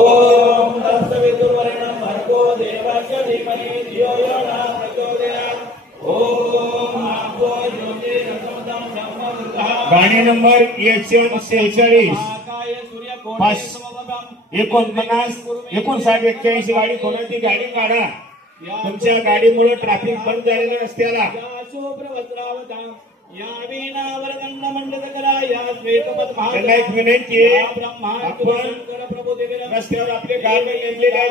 ओम तत्सवितुर्वरेण्यं भर्गो देवस्य धीमहि धियो यो नः प्रचोदयात्। ओम आपो ज्योतिरसमदं ब्रह्मदुर्गा। गाडी नंबर 146 49 59 गाडी कोणाची गाडी काढा। तुमच्या गाडीमुळे ट्रॅफिक बंद झालेलं रस्त्याला। त्यांना एक विनंती आहे, आपण रस्त्यावर आपले गाडी नेमले काय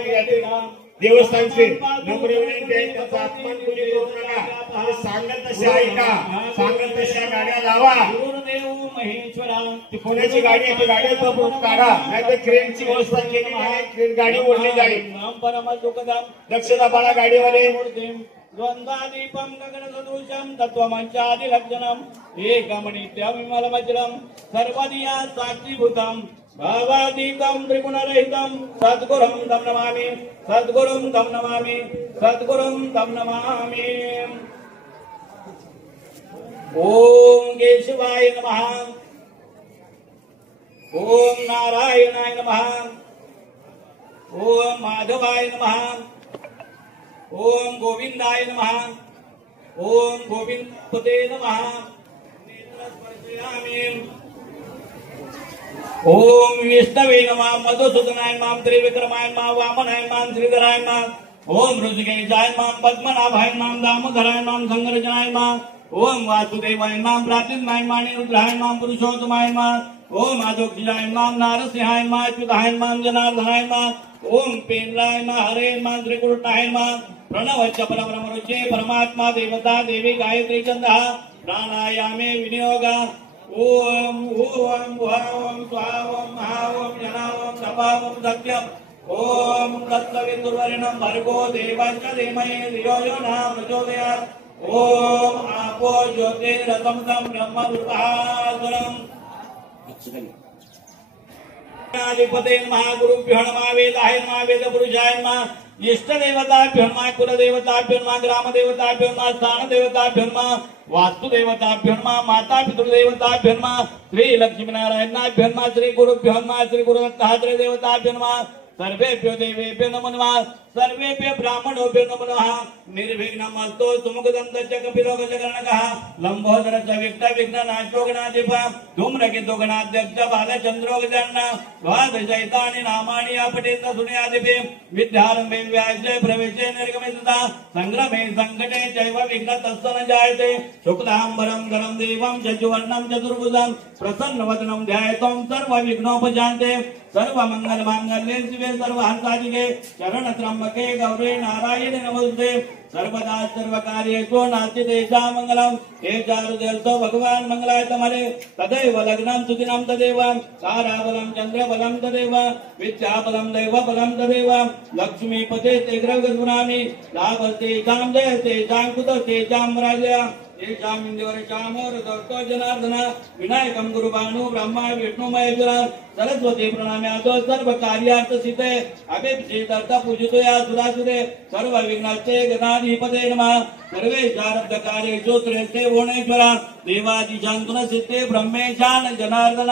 देवस्थानचे नम्र विनंती आहे, त्याचा अपमान कोणी करू नका। सांगत तशा ऐका, सांगत तशा गाड्या लावा। ती कोणाची गाडी आहे ती गाडीचा बोट काढा, नाहीतर क्रेनची व्यवस्था केली आहे, क्रेन गाडी ओढली जाईल। दक्षता बाळा गाडीमध्ये। द्वंद्वादीपं गगनसदृशं तत्त्वमञ्चादिलक्षणं एकमनित्यं विमलमजलं सर्वदिया साक्षीभूतं भावातीतं त्रिगुणरहितं सद्गुरुं तं नमामि, सद्गुरुं तं नमामि, सद्गुरुं तं नमामि। ओम केशवाय नमः, ओम नारायणाय नमः, ओम माधवाय नमः, ओम गोविंदाय नमः, ओम गोविंदपते नमः। ओम विष्णवे नमः, मधुसूदनाय नमः, त्रिविक्रमाय नमः, वामनाय नमः, श्रीधराय नमः। ओम ऋषिकेशाय नमः, पद्मनाभाय नमः, दामोदराय नमः, संगर्जनाय नमः। ओम वासुदेवाय नमः, प्रातिमाय नमः, निरुद्धाय नमः, पुरुषोत्तमाय नमः। ओम आदोक्षिजाय नमः, नारसिंहाय नमः, अच्युताय नमः, जनार्दनाय नमः। ओम पेन्द्राय नमः, हरे नमः, श्रीकृष्णाय नमः। प्रणवच्च परब्रह्मरुचे परमात्मा देवता देवी गायत्री छन्दः प्राणायामे विनियोग। ओम ओम ओम स्वाहा ओम महा ओम जना ओम सभा ओम सत्यम। ओम तत्सवितुर्वरेण्यं भर्गो देवस्य धीमहि धियो यो नः प्रचोदयात्। ओम आपो ज्योतिरसमदं ब्रह्मदुर्गासुरम्। अधिपते नमः, गुरुभ्यो नमः, वेदाय नमः, वेदपुरुषाय नमः, इष्टदेवताभ्यो नमः, कुलदेवताभ्यो नमः, ग्रामदेवताभ्यो नमः, स्थानदेवताभ्यो नमः, वास्तुदेवताभ्यो नमः, मातापितृदेवताभ्यो नमः, श्री लक्ष्मीनारायणाभ्यो नमः, श्री गुरुभ्यो नमः, श्री गुरुदत्तात्रेय देवताभ्यो नमः, सर्वेभ्यो देवेभ्यो नमो नमः, सर्वेभ्यो ब्राह्मणोभ्यो नमो नमः। निर्विघ्नमस्तु सुमुखदन्तश्च कपिलोकशकर्णकः लम्बोदरश्च विघ्नविघ्ननाशो गणाधिपः धूम्रकेतो गणाध्यक्ष बालचन्द्रो गजाननः। द्वादशैतानि नामानि या पठेत शृणुयादिभिः विद्यारम्भे व्यासे प्रवेशे निर्गमे तथा संग्रमे संकटे चैव विघ्नस्तस्य न जायते। शुक्लाम्बरं धरं देवं शशिवर्णं चतुर्भुजं प्रसन्नवदनं ध्यायेतं सर्वविघ्नोपशान्ते। सर्वमङ्गलमाङ्गल्ये शिवे सर्वहर्षसाधिके शरणत्र्यम्बके गौरी नारायणे नमोस्तुते। सर्वदा सर्वकार्येषु नास्ति तेषां मङ्गलं। हे चारुदेवतो भगवान् मङ्गलाय तमरे तदैव लग्नं सुदिनं तदेव ताराबलं चन्द्रबलं तदेव विद्याबलं दैवबलं तदेव लक्ष्मीपते ते ग्रहगुणामि लाभस्तेषां जयस्तेषां कुतस्तेषां राजया तेषां इन्दुवरचामोरदत्तो जनार्दन विनायकं गुरुभानु ब्रह्मा विष्णु महेश्वर सरस्वती प्रणम्यातो सर्वकार्यार्थसिद्धे अभिप्सितार्थ पूजितोया सुरासुरे सर्वविघ्नस्ते गणाधिपते नमः। सर्वेषारब्धकार्येषु त्रेष्ठे भुवनेश्वर देवादिशान्तुनसिद्धे ब्रह्मेशान जनार्दन।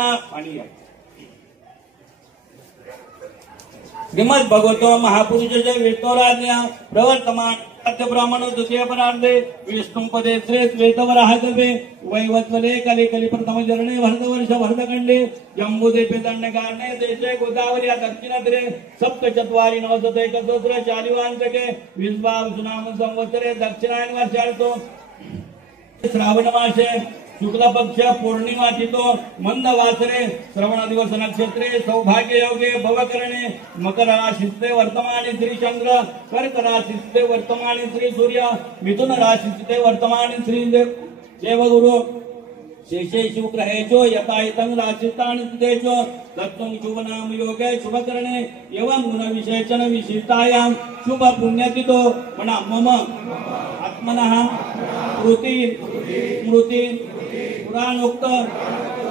श्रीमद् भगवतो महापुरुषस्य विष्णुराज्ञा प्रवर्तमान ब्राह्मणो द्वितीय परार्धे विष्णुपदे श्री श्वेतवराहकल्पे वैवत्सले कले कलि प्रथम चरणे भरतवर्ष भरतखण्डे जम्बूद्वीपे दण्डकारणे देशे गोदावरी दक्षिणतीरे सप्तचत्वारि नवशत एकसहस्र चालिवांशके विश्वावसुनाम संवत्सरे दक्षिणायन वर्षार्तो श्रावण मासे शुक्ल पक्ष पौर्णिमा तिथो मंदवासरे श्रवण दिवस नक्षत्रे सौभाग्य योगे भवकरणे मकर राशिस्ते वर्तमाने श्री चंद्र कर्क राशिस्ते वर्तमाने श्री सूर्य मिथुन राशिस्ते वर्तमाने श्री देवगुरु शेषे शुक्रहेचो यथायतं राशिस्तान स्थितेचो तत्त्वं शुभ नाम योगे शुभकरणे एवं गुण विशेषण विशिष्टायां शुभ पुण्यतिथो म्हणा मम आत्मनः कृति स्मृति पुराणोक्त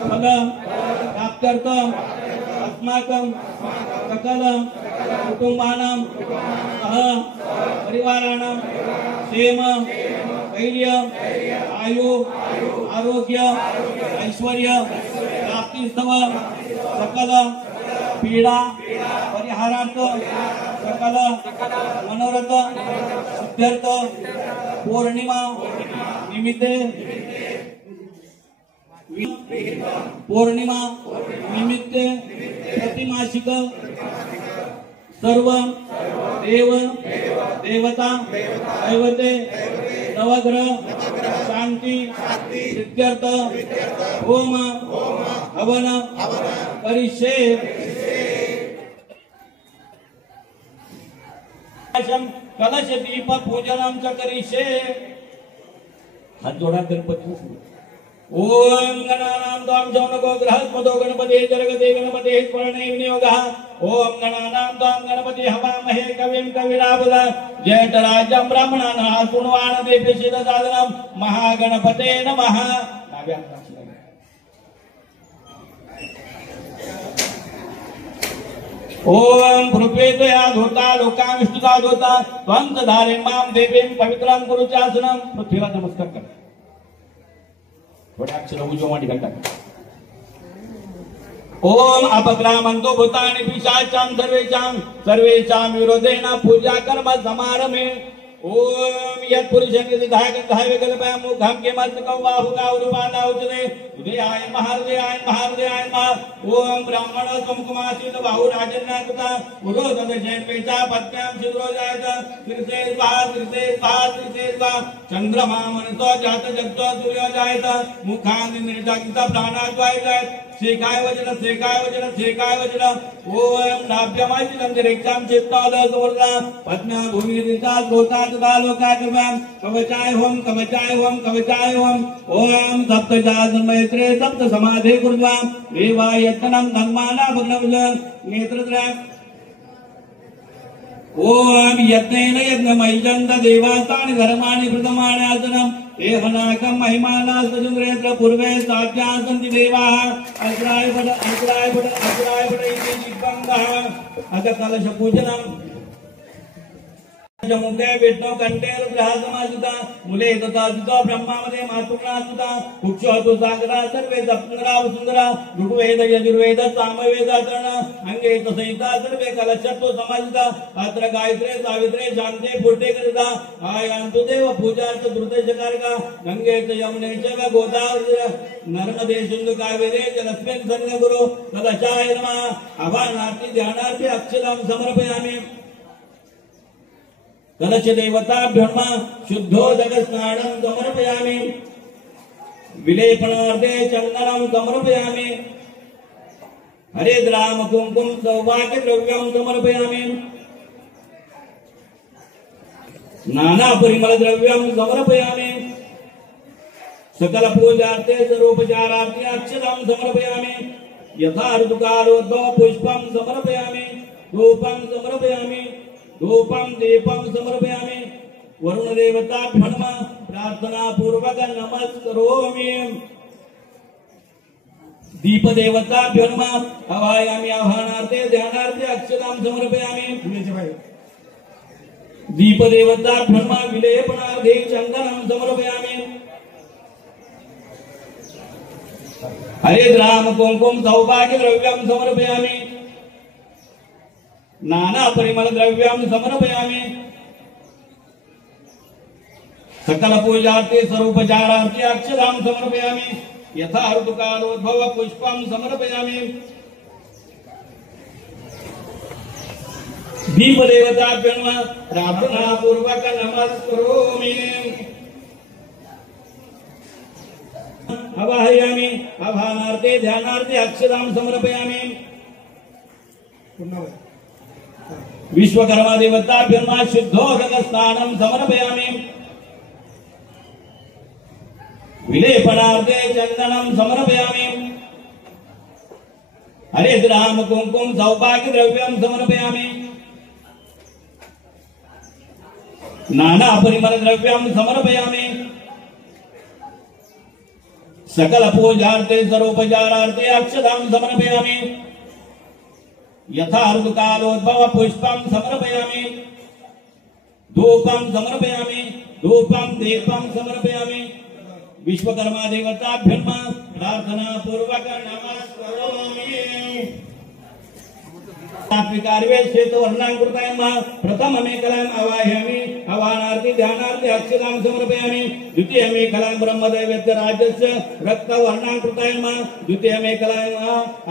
फल प्राप्त्यर्थ अस्माकं सकल कुटुंबानां सह परिवाराणां क्षेम धैर्य आयु आरोग्य ऐश्वर्य प्राप्तिस्तव सकल पीडा परिहारार्थ सकल मनोरथ सिद्ध्यर्थ पौर्णिमा निमित्ते पौर्णिमा निमित्ते प्रतिमासिक सर्व देव देवता दैवते नवग्रह शांति सिद्ध्यर्थ होम हवन करिष्ये कलश दीप पूजनम च करिष्ये। हाथ जोड़ा गणपति ओम गणानां त्वां जौनको गृहस्पतो गणपते जरगते गणपते स्मरणे विनियोगः ओम गणानां त्वां गणपति हवामहे कविं कविरावद जयतराजं ब्राह्मणानां पुण्वान देवशिद साधनं महागणपते नमः। ओम पृथ्वी त्वया धूता लोकां विष्णुता धूता त्वं तदारे मां देवीं पवित्रं कुरु चासनं। पृथ्वीला नमस्कार कर ओम अपक्रामंतो भूतानि पिशाचां सर्वेषां विरोधेन पूजा कर्म समारम्भे ओम यत्पुरुषं यदिधाय विकल्पं मुखं किमस्तकं बाहुकावरूपाणा उच्यते उदयाय महाहृदयाय महाहृदयाय नमः। ओम ब्राह्मण कुमकुमासित बाहुराजन्याकृता उरोदशेन्वेचा पद्म्यां शिरोजायत त्रिसे स्वाहा त्रिसे स्वाहा त्रिसे स्वाहा चन्द्रमा मनसो जात जगतो सूर्यो जायत मुखान्निर्जागृत प्राणाद्वायत सेकाय वचन सेकाय वचन सेकाय वचन ओम नाभ्यमाचिनं दिरेक्षां चित्तादसमुर्धा पद्म्या भूमिरिता गोता तथा लोकाकृतां कवचाय होम कवचाय होम कवचाय होम। ओम सप्तजातन्मयत्रे सप्त समाधे कुर्वा देवाय यत्नं धर्माना भग्नवज नेत्रत्रय ओम यत्नेन यज्ञमयजन्त देवास्तानि धर्माणि प्रथमानि आसनम् एवनाकं महिमाना सचन्द्रेत्र पूर्वे साध्या सन्ति देवाः अग्रायपट अग्रायपट अग्रायपट इति दिग्बन्धः। अथ कलशपूजनम् मुखे विष्णु कंठे रुद्रः समाहिता मूले तथा सुता ब्रह्मामध्ये मातुकासुता कुक्षोतु सागरा सर्वे सप्तरा वसुंधरा ऋग्वेद यजुर्वेद सामवेद अथर्वण अंगे सहिता सर्वे कलशत्व समाहिता अत्र गायत्रे सावित्रे शांते फुटे कृता आयान्तु देव पूजार्थ द्रुतशकारका गंगे च यमुने च गोदावरी नर्मदे सिंधु कावेरी जलस्मिन् सन्निधौ कलशाय नमः। आवाहनार्थी ध्यानार्थी अक्षतं समर्पयामि। कलश देवताभ्यो नमः। शुद्धोदक स्नानं समर्पयामि। विलेपनार्थे चन्दनं समर्पयामि। हरिद्रा कुंकुम सौभाग्य द्रव्यं समर्पयामि। नाना परिमल द्रव्यं समर्पयामि। सकल पूजार्थे सर्वोपचारार्थे अक्षतं समर्पयामि। यथा ऋतुकालोद्भव पुष्पं समर्पयामि। धूपं समर्पयामि। धूपं दीपं समर्पयामि। वरुण देवताभ्यो नमः। प्रार्थना पूर्वक नमस्करोमि। दीप देवताभ्यो नमः। आवाहयामि। आह्वानार्थे ध्यानार्थे अक्षतां समर्पयामि। दीप देवताभ्यो नमः। विलेपनार्थे चन्दनं समर्पयामि। हरिद्राम कुंकुम सौभाग्य द्रव्यं समर्पयामि। नाना परिमल द्रव्यं समर्पयामि। सकल पूजार्थे सर्वोपचारार्थे अक्षतां समर्पयामि। यथा ऋतुकालोद्भव पुष्पं समर्पयामि। दीप देवताभ्यो नमः। प्रार्थना पूर्वक नमस्करोमि। आवाहयामि। आह्वानार्थे ध्यानार्थे अक्षतां समर्पयामि। विश्वकर्मा देवताभ्यो नमः। शुद्धोदक स्नानं समर्पयामि। विलेपनार्थे चन्दनं समर्पयामि। हरिद्राम कुंकुम सौभाग्य द्रव्यं समर्पयामि। नाना परिमल द्रव्यं समर्पयामि। सकल पूजार्थे सर्वोपचारार्थे अक्षतां समर्पयामि। यथा ऋतुकालोद्भव पुष्पं समर्पयामि। धूपं समर्पयामि। धूपं दीपं समर्पयामि। विश्वकर्मा देवताभ्यो नमः। प्रार्थना पूर्वक नमस्करोमि। कार्ये श्वेतवर्णाङ्कृतायं प्रथममेकलाम् आवाहयामि आवाहनार्थी ध्यानार्थी अक्षतां समर्पयामि द्वितीयमेकलां ब्रह्मदैवस्य राज्यस्य रक्तवर्णाङ्कृतायं द्वितीयमेकलाम्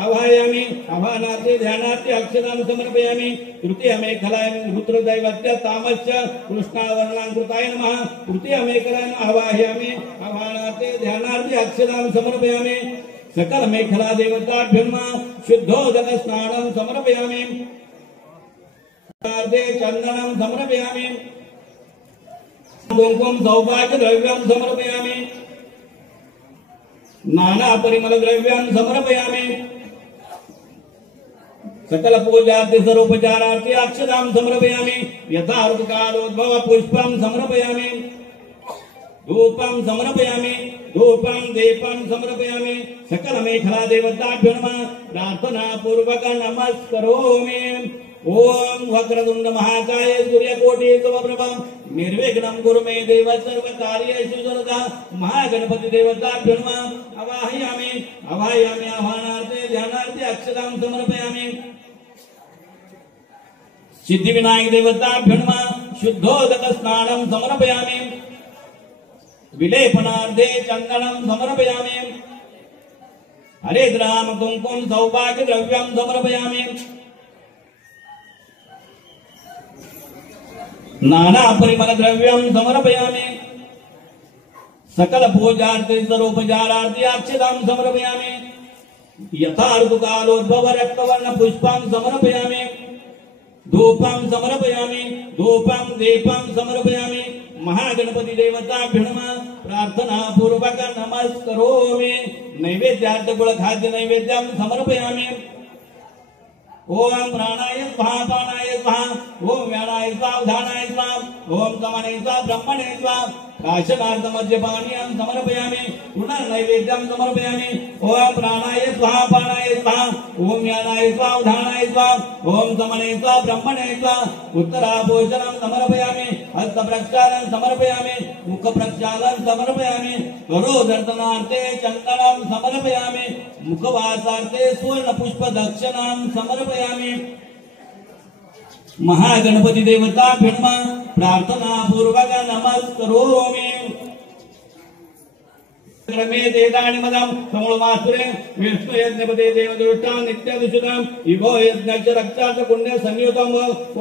आवाहयामि आवाहनार्थी ध्यानार्थी अक्षतां समर्पयामि तृतीयमेकलां रुद्रदैवस्य तामस्य कृष्णवर्णाङ्कृताय नमः तृतीयमेकलाम् आवाहयामि आवाहनार्थी ध्यानार्थी अक्षतां समर्पयामि सकल मेखला देवताभ्यो नमः शुद्धोदक स्नानं समर्पयामि चंदनं समर्पयामि कुंकुम सौभाग्य द्रव्यं समर्पयामि नाना परिमल द्रव्यं समर्पयामि सकल पूजार्थे सर्वोपचारार्थे अक्षतां समर्पयामि यथा ऋतुकालोद्भव पुष्पं समर्पयामि धूपं समर्पयामि धूपं दीपं समर्पयामि सकल मेखला देवताभ्यो नमः प्रार्थना पूर्वक नमस्करोमि ओम वक्रतुंड महाकाय सूर्यकोटि समप्रभा निर्विघ्नं कुरु मे देव सर्व कार्येषु सर्वदा महागणपति देवताभ्यो नमः आवाहयामि आवाहयामि आह्वानार्थे ध्यानार्थे अक्षतां समर्पयामि सिद्धिविनायक देवताभ्यो नमः शुद्धोदक स्नानं समर्पयामि विलेपनार्थे चंदनं समर्पयामि हरिद्राम कुंकुम सौभाग्य द्रव्यं समर्पयामि नाना परिमल द्रव्यं समर्पयामि सकल पूजार्थे सर्वोपचारार्थे अक्षतां समर्पयामि यथा ऋतुकालोद्भव रक्तवर्ण पुष्पं समर्पयामि धूपं समर्पयामि धूपं दीपं समर्पयामि महागणपति देवताभ्यो नमः प्रार्थना पूर्वक नमस्करोमि नैवेद्यार्थ गुण खाद्य नैवेद्यं समर्पयामि ओम प्राणाय स्वाहा पानाय स्वाहा ओम व्यानाय स्वाहा उदानाय स्वाहा ओम समने स्वाहा ब्रह्मणे स्वाहा काशनार्थ मध्यपानीयं समर्पयामि पुनर्नैवेद्यं समर्पयामि ओम प्राणाय स्वाहा पानाय स्वाहा ओम व्यानाय स्वाहा उदानाय स्वाहा ओम समने स्वाहा ब्रह्मणे स्वाहा उत्तराभूषणं समर्पयामि हस्त प्रक्षालनं समर्पयामि मुख प्रक्षालनं समर्पयामि करोदर्शनार्थे चन्दनं समर्पयामि मुखवासार्थे स्वर्ण पुष्प दक्षिणां समर्पयामि महागणपति देवताभ्यो नमः प्रार्थना पूर्वक नमस्करोमि क्रमे देदानि मदं समूलमासुरे विष्णु यज्ञपते देवदुष्टां नित्यदुषितं इभो यज्ञस्य रक्षार्थ पुण्य संयुतम्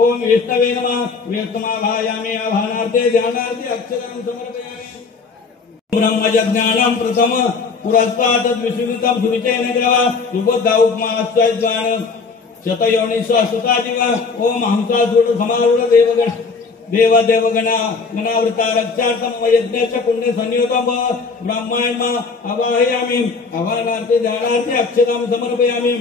ओम विष्णवे नमः विष्णुमाभायामि आभानार्थे ध्यानार्थे अक्षरं समर्पयामि ब्रह्मज्ञानं प्रथम पुरस्तात् तद्विष्णुतं सुविचेन ग्रह सुबुद्ध उपमास्त्वज्ञान शतयोनि सहस्रतादिव ओम हंसासुर समारूढ़ देवगण देव देवगण गणावृता रक्षार्थम यज्ञस्य पुण्य संयुतम ब्रह्माण्ड आवाहयामि आवाहनार्थे ध्यानार्थे अक्षतां समर्पयामि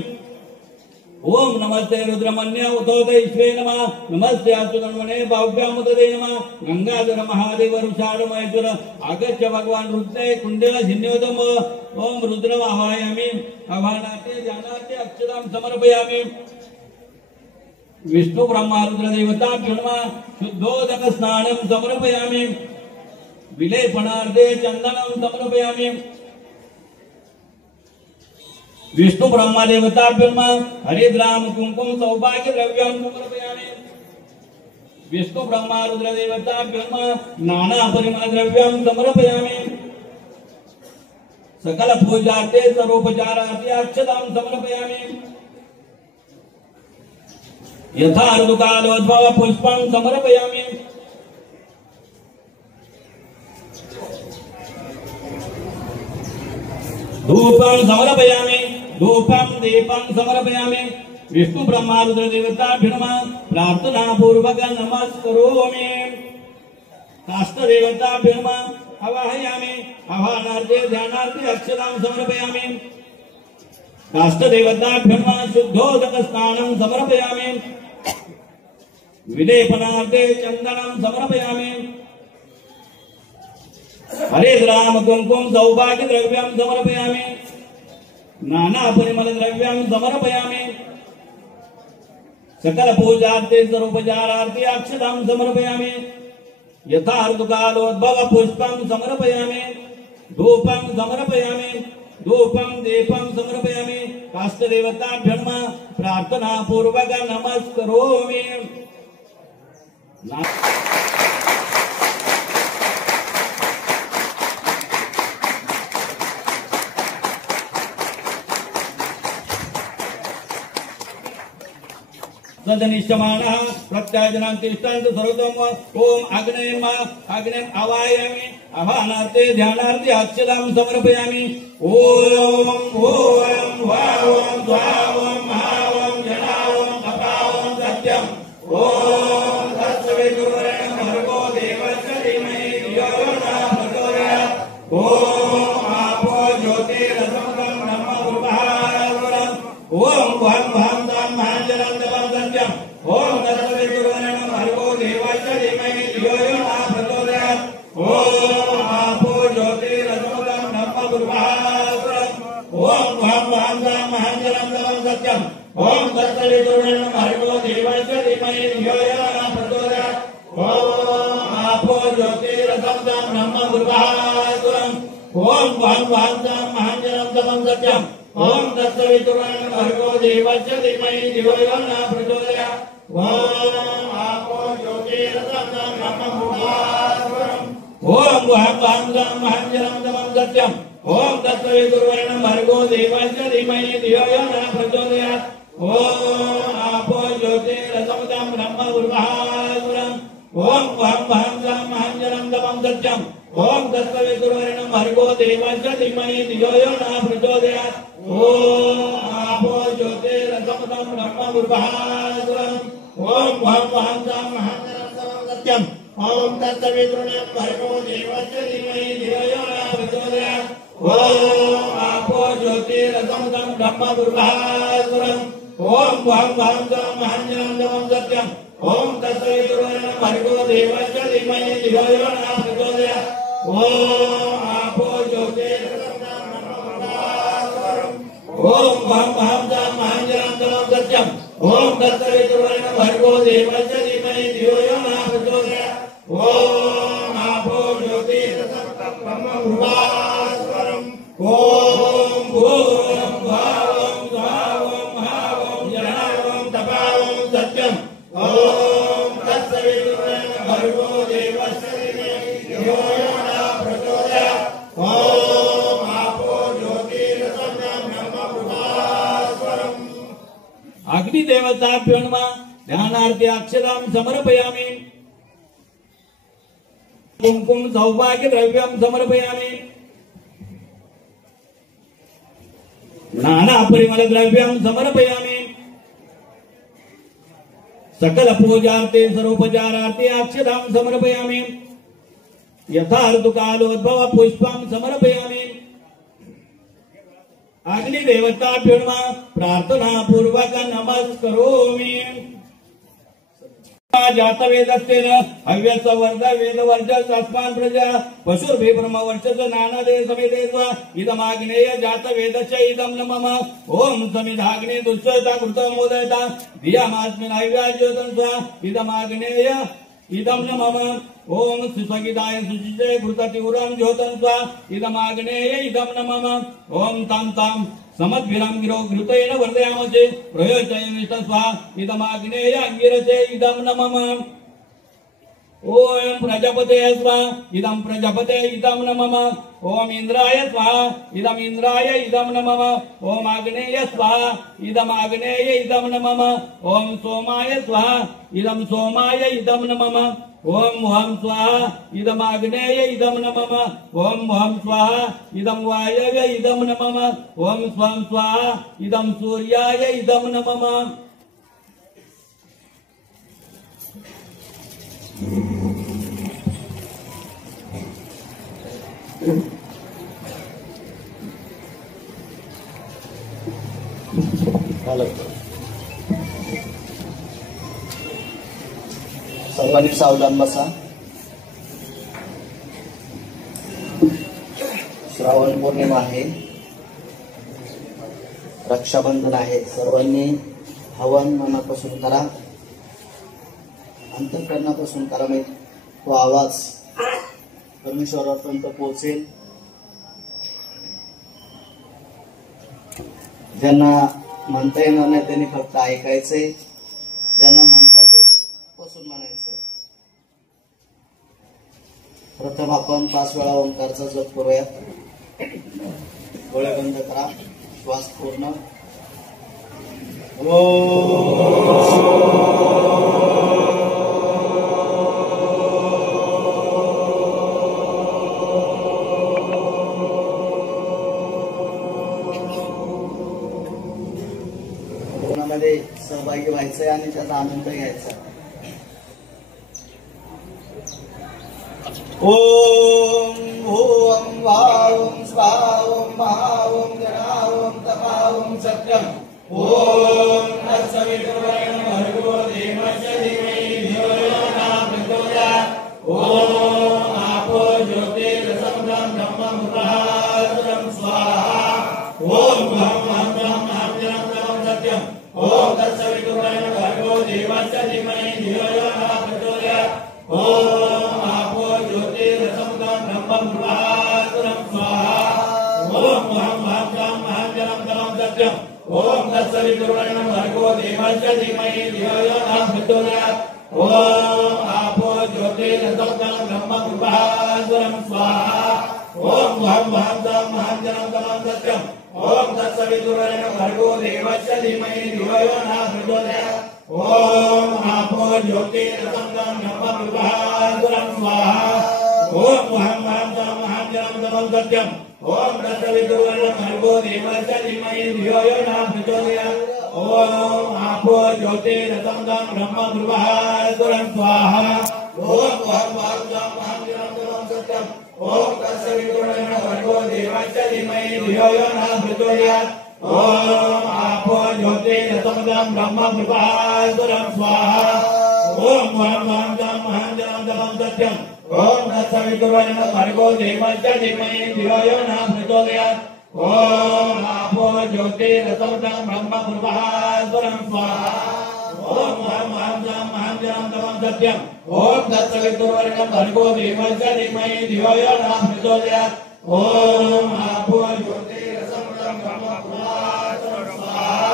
ओम नमस्ते रुद्रमन्य उतोदयिष्वे नमः नमस्ते अच्युतन्मने भाव्यामुदते नमः गंगाधर महादेव ऋषाढ़ महेश्वर आगच्छ भगवान रुद्रे कुंडल झिन्योतम ओम रुद्र आवाहयामि आवाहनार्थे ध्यानार्थे अक्षतां समर्पयामि विष्णु ब्रह्मा रुद्र देवताभ्यो नमः शुद्धोदक स्नानं समर्पयामि विलेपनार्थे चन्दनं समर्पयामि विष्णु ब्रह्मा देवताभ्यो नमः हरिद्राम कुंकुम सौभाग्य द्रव्यं समर्पयामि विष्णु ब्रह्मा रुद्र देवताभ्यो नमः नाना परिमल द्रव्यं समर्पयामि सकल पूजार्थे सर्वोपचारार्थे अक्षतां समर्पयामि यथा ऋतुकालोद्भव पुष्पं समर्पयामि धूपं समर्पयामि धूपं दीपं समर्पयामि विष्णु ब्रह्मा रुद्र देवताभ्यो नमः प्रार्थना पूर्वक नमस्करोमि काष्ठ देवताभ्यो नमः आवाहयामि आवाहनार्थे ध्यानार्थे अक्षतां समर्पयामि काष्ठ देवताभ्यो नमः शुद्धोदक स्नानं समर्पयामि विलेपनार्थे चन्दनं समर्पयामि हरिद्राम कुंकुम सौभाग्य द्रव्यं समर्पयामि नाना परिमल द्रव्यं समर्पयामि सकल पूजार्थे सर्वोपचारार्थे अक्षतां समर्पयामि यथा ऋतुकालोद्भव पुष्पं समर्पयामि धूपं समर्पयामि धूपं दीपं समर्पयामि काष्ठदेवताभ्यो नमः प्रार्थना पूर्वक नमस्करोमि। सदनिष्ठमानः प्रत्याजनं तिष्ठन्तु सर्वतोम। ओम अग्नेयम् आवाहयामि। आवाहनार्थे ध्यानार्थे अक्षतां समर्पयामि। ओम ओम वाम द्वावम महावम जनावम तपावम सत्यम। ओम तत्सवितुर्वरेण्यं भर्गो देवस्य धीमहि धियो यो नः प्रचोदयात्। ओम आपो ज्योतिरसमं ब्रह्म गुरुभावरम्। ओम वहं वहं तां महाजनं तपं सत्यम्। ओम तत्सवितुर्वरेण्यं भर्गो देवस्य धीमहि धियो यो नः प्रचोदयात्। ओम आपो ज्योतिरसमं ब्रह्म गुरुभावरम्। ओम वहं वहं तां महाजनं तपं सत्यम्। ओम तत्सवितुर्वरेण्यं भर्गो देवस्य धीमहि धियो यो नः प्रचोदयात्। ओम आपो ज्योतिरसमं ब्रह्म गुरुभावरम्। ओम वहं वहं तां महाजनं तपं सत्यम्। ओम तत्सवितुर्वरेण्यं भर्गो देवस्य धीमहि धियो यो नः प्रचोदयात्। ओम आपो ज्योतिरसमं ब्रह्म गुरुभावरम्। ओम वहं वहं तां महाजनं तपं सत्यम्। ओम तत्सवितुर्वरेण्यं भर्गो देवस्य धीमहि धियो यो नः प्रचोदयात्। ओम आपो ज्योतिरसमं ब्रह्म गुरुभावरम्। ओम वहं वहं तां महाजनं तपं सत्यम्। ओम तत्सवितुर्वरेण्यं भर्गो देवस्य धीमहि धियो यो नः प्रचोदयात्। ओम आपो ज्योतिरसमं ब्रह्म गुरुभावरम्। ओम वहं वहं तां महाजनं तपं सत्यम्। ओम तत्सवितुर्वरेण्यं भर्गो देवस्य धीमहि धियो यो नः प्रचोदयात्। ओम आपो ज्योतिरसमं ब्रह्म गुरुभावरम्। ओम वहं वहं तां महाजनं तपं सत्यम्। ओम तत्सवितुर्वरेण्यं भर्गो देवस्य धीमहि धियो यो नः प्रचोदयात्। ओम आपो ज्योतिरसमं ब्रह्म गुरुभावरम्। ओम वहं वहं तां महाजनं तपं सत्यम्। ओम तत्सवितुर्वरेण्यं भर्गो देवस्य धीमहि धियो यो नः प्रचोदयात्। ओम आपो ज्योतिरसमं ब्रह्म गुरुभावरम्। ओम भूर्भुवं भावं स्वावं महावं जनावं तपावं सत्यम्। ओम तत्सवितुर्वरेण्यं भर्गो देवस्य धीमहि धियो यो नः प्रचोदयात्। ओम आपो ज्योतिरसमं ब्रह्म गुरुभावरम्। अग्निदेवताभ्यो नमः। ध्यानार्थे अक्षतां समर्पयामि। कुंकुम सौभाग्य द्रव्यं समर्पयामि। नाना परिमल द्रव्यं समर्पयामि। सकल पूजार्थे सर्वोपचारार्थे अक्षतां समर्पयामि। यथा ऋतुकालोद्भव पुष्पं समर्पयामि। अग्निदेवताभ्यो नमः। प्रार्थना पूर्वक नमस्करोमि। जातवेदस्तेन हव्यसवर्ध वेदवर्चस अस्मान् प्रजा पशुर्भि ब्रह्मवर्चस नानादे समेतेत्व इदमाग्नेय जातवेदस्य इदं न मम। ओम समिधाग्ने दुष्यता कृतमोदयता धियामास्मिन् हव्याज्योतं स्व इदमाग्नेय इदं न मम। ओम सुसगिताय सुचिते कृततिवरं ज्योतं स्व इदमाग्नेय इदं न मम। ओम तां तां समद्भिरं गिरो घृतेन वर्धयामसे प्रयोजयनिष्ठ स्वाहा इदमाग्नेय अंगिरसे इदं न मम। ओम प्रजापते स्वाहा इदं प्रजापते इदं न मम। ओम इंद्राय स्वाहा इदं इंद्राय इदं न मम। ओम आग्नेय स्वाहा इदं आग्नेय इदं न मम। ओम सोमाय स्वाहा इदं सोमाय इदं न मम। ओम वहं स्वाहा इदं आग्नेय इदं न मम। ओम वहं स्वाहा इदं वायव्य इदं न मम। ओम स्वं स्वाहा इदं सूर्याय इदं न मम। सर्वांनी सावधान बसा। श्रावण पौर्णिमा आहे, रक्षाबंधन आहे। सर्वांनी हवन मनापासून करा, अंतःकरणापासून करा। म्हणजे तो आवाज परमेश्वरापर्यंत पोहोचेल. ज्यांना म्हणता येणार नाही, त्यांनी फक्त ऐकायचंय. ज्यांना म्हणताय ते बसून म्हणायचंय. प्रथम आपण 5 वेळा ओंकारचा जप करूया. डोळे बंद करा, श्वास पूर्ण. मध्ये सहभागी व्हायचंय आणि त्याचा आनंद घ्यायचा. ओम ओम वाम स्वाम महाओम गणाओम तपाओम सत्यम. ओम तत्सवितुर्वरेण्यं भर्गो देवस्य धीमहि धियो यो न प्रचोदयात्. ओम आपो ज्योतिरसमृतं ब्रह्मं प्रभास्वरं स्वाहा. ओम ब्रह्मं ब्रह्मं जनं सत्यम्. ओम तत्सवितुर्वरेण्यं भर्गो देवस्य धीमहि धियो यो न प्रचोदयात्. ओम आपो ज्योतिरसमृतं ब्रह्मं प्रभास्वरं स्वाहा. ओम ब्रह्मं ब्रह्मं जनं सत्यम्. ओम तत्सवितुर्वरेण्यं भर्गो देवस्य धीमहि धियो यो न प्रचोदयात्. ओम आपो ज्योतिरसमृतं ब्रह्मं प्रभास्वरं स्वाहा. ओम ब्रह्मं ब्रह्मं जनं सत्यम्. ओम तत्सवितुर्वरेण्यं भर्गो देवस्य धीमहि धियो यो न प्रचोदयात्. ओम आपो ज्योतिरसमृतं ब्रह्मं प्रभास्वरं स्वाहा. ओम ब्रह्मं ब्रह्मं जनं सत्यम्. ओम तत्सवितुर्वरेण्यं भर्गो देवस्य धीमहि धियो यो न प्रचोदयात्. ओम आपो ज्योतिरसमृतं ब्रह्मं प्रभास्वरं स्वाहा. ओम ब्रह्मं ब्रह्मं जनं सत्यम्. ओम तत्सवितुर्वरेण्यं भर्गो देवस्य धीमहि धियो यो न प्रचोदयात्. ओम आपो ज्योतिरसमृतं ब्रह्मं प्रभास्वरं स्वाहा. ओम ब्रह्मं ब्रह्मं जनं सत्यम्. ओम तत्सवितुर्वरेण्यं भर्गो देवस्य धीमहि धियो यो न प्रचोदयात्. ओम आपो ज्योतिरसमृतं ब्रह्मं प्रभास्वरं स्वाहा. ओम ब्रह्मं ब्रह्मं जनं सत्यम्. ओम तत्सवितुर्वरेण्यं भर्गो देवस्य धीमहि धियो यो न प्रचोदयात्. ओम आपो ज्योतिरसमृतं ब्रह्मं प्रभास्वरं स्वाहा.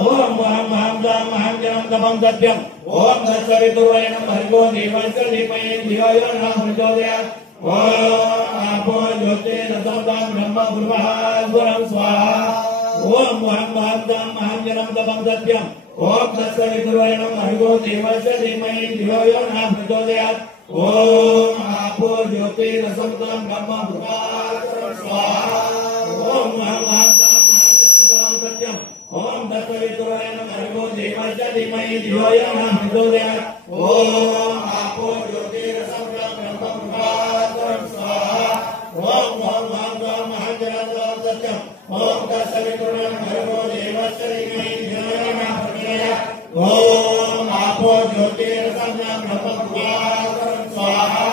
ओम ब्रह्मं ब्रह्मं जनं सत्यम्. ओम तत्सवितुर्वरेण्यं भर्गो देवस्य धीमहि धियो यो न प्रचोदयात्. ओम आपो ज्योतिरसमृतं ब्रह्मं प्रभास्वरं स्वाहा. ओम ब्रह्मं ब्रह्मं जनं सत्यम्. ओम तत्सवितुर्वरेण्यं भर्गो देवस्य धीमहि धियो यो न प्रचोदयात्. ओम आपो ज्योतिरसमृतं ब्रह्मं प्रभास्वरं स्वाहा. ओम ब्रह्मं ब्रह्मं जनं सत्यम्. ओम तत्सवितुर्वरेण्यं भर्गो देवस्य धीमहि धियो यो न प्रचोदयात्. ओम आपो ज्योतिरसमृतं ब्रह्मं प्रभास्वरं स्वाहा. ओम ब्रह्मं ब्रह्मं जनं सत्यम्. ओम तत्सवितुर्वरेण्यं भर्गो देवस्य धीमहि धियो यो न प्रचोदयात्. ओम आपो ज्योतिरसमृतं ब्रह्मं प्रभास्वरं स्वाहा.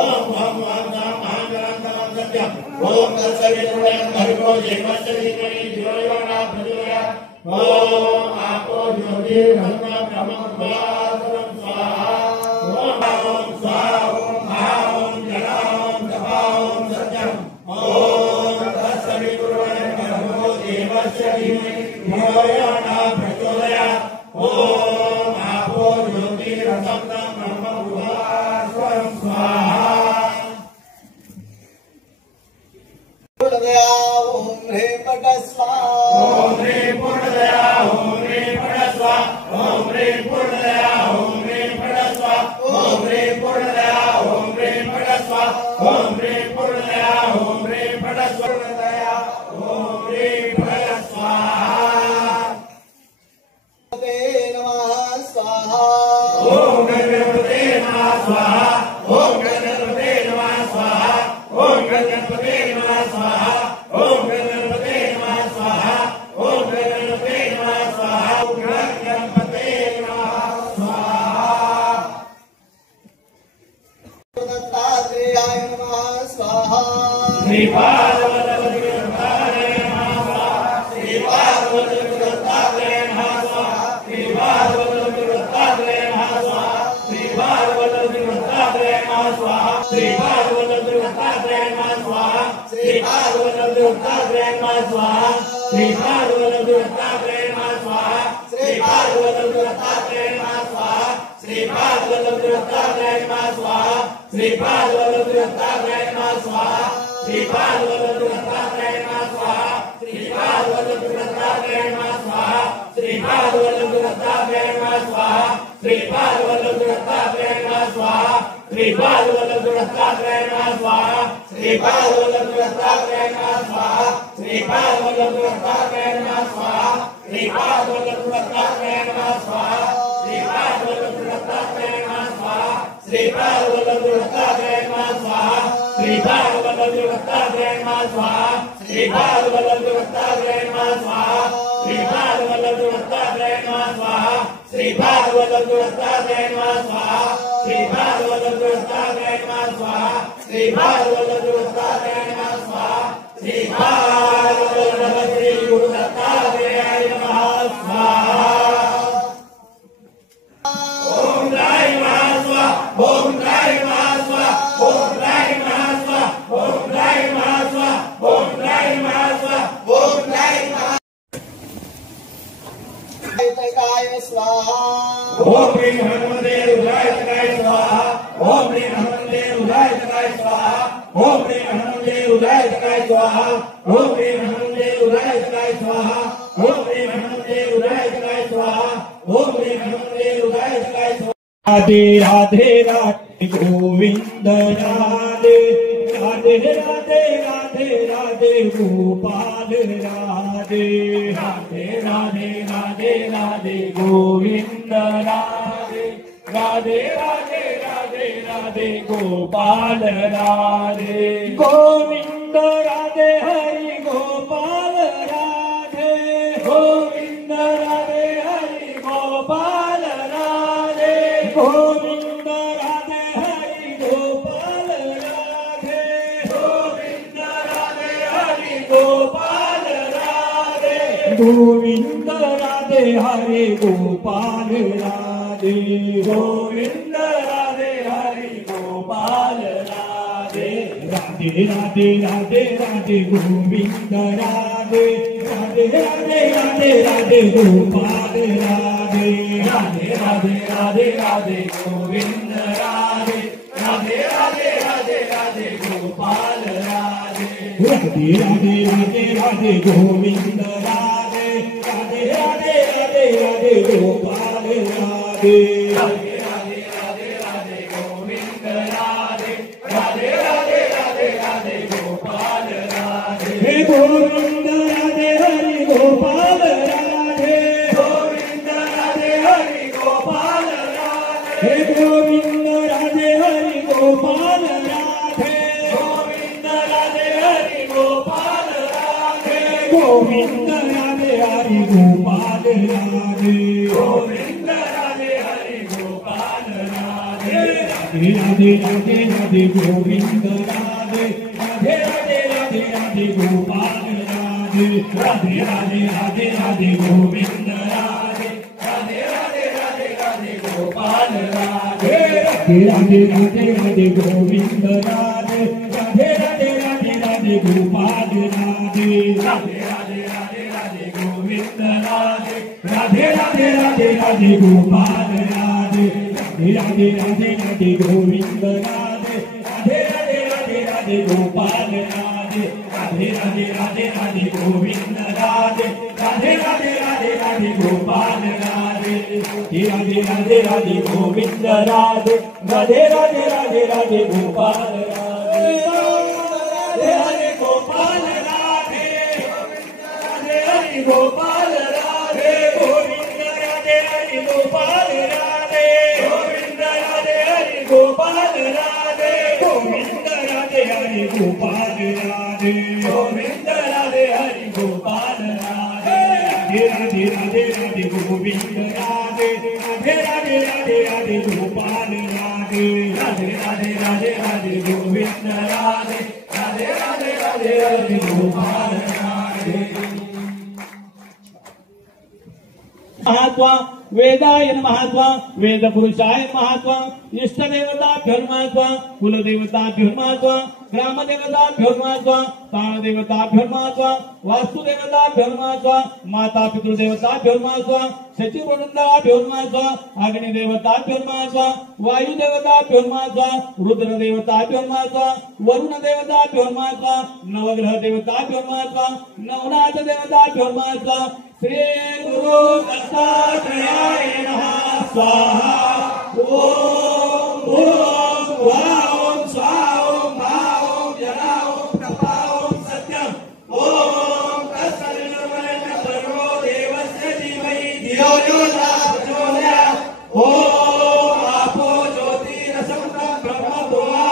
ओम ब्रह्मं ब्रह्मं जनं सत्यम्. ओम तत्सवितुर्वरेण्यं भर्गो देवस्य धीमहि धियो यो न प्रचोदयात्. ओम आपो ज्योतिरसमृतं ब्रह्मं प्रभास्वरं स्वाहा. ओम स्वाहा ओम महाओम जनाओम तपाओम सत्यम्. ओम तत्सवितुर्वरेण्यं भर्गो देवस्य धीमहि धियो यो न प्रचोदयात्. ओम आपो ज्योतिरसमृतं ब्रह्मं प्रभास्वरं स्वाहा. पूर्णदया ओम ह्रीं पट स्वाहा. ओम ह्रीं पूर्णदया ओम ह्रीं पट स्वाहा. ओम ह्रीं पूर्णदया ओम ह्रीं पट स्वाहा. ओम ह्रीं पूर्णदया ओम ह्रीं पट स्वाहा. ओम ह्रीं पूर्णदया ओम ह्रीं पट स्वाहा. ओम ह्रीं पट स्वाहा. नमः स्वाहा. ओम गणपते नमः स्वाहा. ओम गणपते नमः स्वाहा. ओम गणपते नमः स्वाहा. ओम गणपते नमः स्वाहा. ओम गणपते नमः स्वाहा. ओम गणपते नमः स्वाहा. दत्तात्रेयाय नमः स्वाहा. श्री पार्वती दत्तात्रेयाय नमः स्वाहा. श्री पार्वती दत्तात्रेयाय नमः स्वाहा. श्री पार्वती दत्तात्रेयाय नमः स्वाहा. श्री पार्वती दत्तात्रेयाय नमः स्वाहा. श्री पार्वती दत्तात्रेयाय नमः स्वाहा. श्री पार्वती श्रीपाद वरद दत्तात्रेय नमः स्वाहा श्रीपाद वरद दत्तात्रेय नमः स्वाहा श्रीपाद वरद दत्तात्रेय नमः स्वाहा श्रीपाद वरद दत्तात्रेय नमः स्वाहा श्रीपाद वरद दत्तात्रेय नमः स्वाहा श्रीपाद वरद दत्तात्रेय नमः स्वाहा श्रीपाद वरद दत्तात्रेय नमः स्वाहा श्रीपाद वरद दत्तात्रेय नमः स्वाहा श्रीपाद वरद दत्तात्रेय नमः स्वाहा श्रीपाद वरद दत्तात्रेय नमः स्वाहा श्रीपाद वरद दत्तात्रेय नमः स्वाहा श्रीपाद वरद दत्तात्रेय नमः स्वाहा श्रीपाद वरद दत्तात्रेय नमः स्वाहा श्रीपाद वरद दत्तात्रेय नमः स्वाहा श्रीपाद वरद दत्तात्रेय नमः स्वाहा श्रीपाद वरद दत्तात्रेय नमः स्वाहा श्रीपाद वरद दत्तात्रेय नमः स्वाहा श्रीपाद वरद श्री गुरु दत्तात्रेयाय नमः स्वाहा ओम राय नमः स्वाहा ओम राय नमः स्वाहा ओम राय नमः स्वाहा ओम राय नमः स्वाहा ओम राय नमः स्वाहा ओम राय नमः जय स्वाहा ओम ह्रीं हनुमते रुद्राय जगाय स्वाहा ओम ह्रीं हनुमते रुद्राय जगाय स्वाहा ओम ह्रीं हनुमते रुद्राय जगाय स्वाहा ओम ह्रीं हनुमते रुद्राय जगाय स्वाहा ओम ह्रीं हनुमते रुद्राय जगाय स्वाहा ओम ह्रीं हनुमते रुद्राय जगाय स्वाहा राधे राधे राधे गोविंद राधे राधे राधे राधे राधे गोपाल राधे राधे राधे राधे राधे गोविंद राधे राधे राधे राधे राधे गोपाल राधे गोविंद राधे हरि गोपाल राधे गोविंद राधे हरि गोपाल राधे गोविंद राधे हरि गोपाल राधे गोविंद राधे हरि गोपाल राधे गोविंद राधे हरि गोपाल राधे गोविंद राधे हरि गोपाल राधे राधे राधे राधे राधे गोविंद राधे राधे राधे राधे राधे गोपाल राधे राधे राधे राधे राधे गोविंद राधे राधे राधे राधे राधे गोपाल राधे राधे राधे राधे राधे गोविंद राधे राधे राधे राधे राधे गोपाल राधे राधे राधे राधे राधे गोविंद राधे राधे राधे राधे राधे गोपाल राधे गोविंद राधे हरि गोपाल राधे गोविंद राधे हरि गोपाल राधे गोविंद राधे हरि गोपाल राधे गोविंद राधे हरि गोपाल राधे गोविंद राधे हरि गोपाल राधे गोविंद राधे हरि गोपाल राधे राधे राधे राधे राधे गोविंद राधे राधे राधे राधे राधे गोपाल राधे राधे राधे राधे राधे गोविंद राधे राधे राधे राधे राधे गोपाल राधे राधे राधे राधे राधे गोविंद राधे राधे राधे राधे राधे गोपाल राधे राधे राधे राधे राधे गोविंद राधे राधे राधे राधे राधे गोपाल राधे राधे राधे राधे राधे गोविंद राधे राधे राधे राधे राधे गोपाल राधे राधे राधे राधे राधे गोविंद राधे राधे राधे राधे राधे गोपाल राधे राधे राधे राधे गोविंद राधे राधे राधे राधे राधे गोपाल राधे राधे राधे गोपाल राधे राधे हरि गोपाल राधे गोविंद राधे हरि गोपाल राधे गोविंद राधे हरि गोपाल राधे गोविंद राधे हरि गोपाल राधे गोविंद राधे हरि गोपाल राधे राधे राधे राधे गोविंद राधे राधे राधे राधे राधे गोपाल राधे राधे राधे राधे राधे गोविंद राधे राधे राधे राधे राधे गोपाल राधे महात्मा वेदाय नमः वेद पुरुषाय नमः इष्ट देवताभ्यो नमः कुल देवताभ्यो नमः ग्राम देवताभ्यो नमः तान देवताभ्यो नमः वास्तु देवताभ्यो नमः माता पितृदेवताभ्यो नमः सचिव वृंदाभ्यो नमः अग्नि देवताभ्यो नमः वायु देवताभ्यो नमः रुद्र देवताभ्यो नमः वरुण देवताभ्यो नमः नवग्रह देवताभ्यो नमः नवनाथ देवताभ्यो नमः श्री गुरु दत्तात्रेयाय नमः स्वाहा ओम भूर्भुवः ओम स्वाहा ओम भः ओम जना ओम तपः ओम सत्यम ओम तत्सवितुर्वरेण्यं भर्गो देवस्य धीमहि धियो यो न प्रचोदयात् ओम आपो ज्योतिरसमृतं ब्रह्म भुवः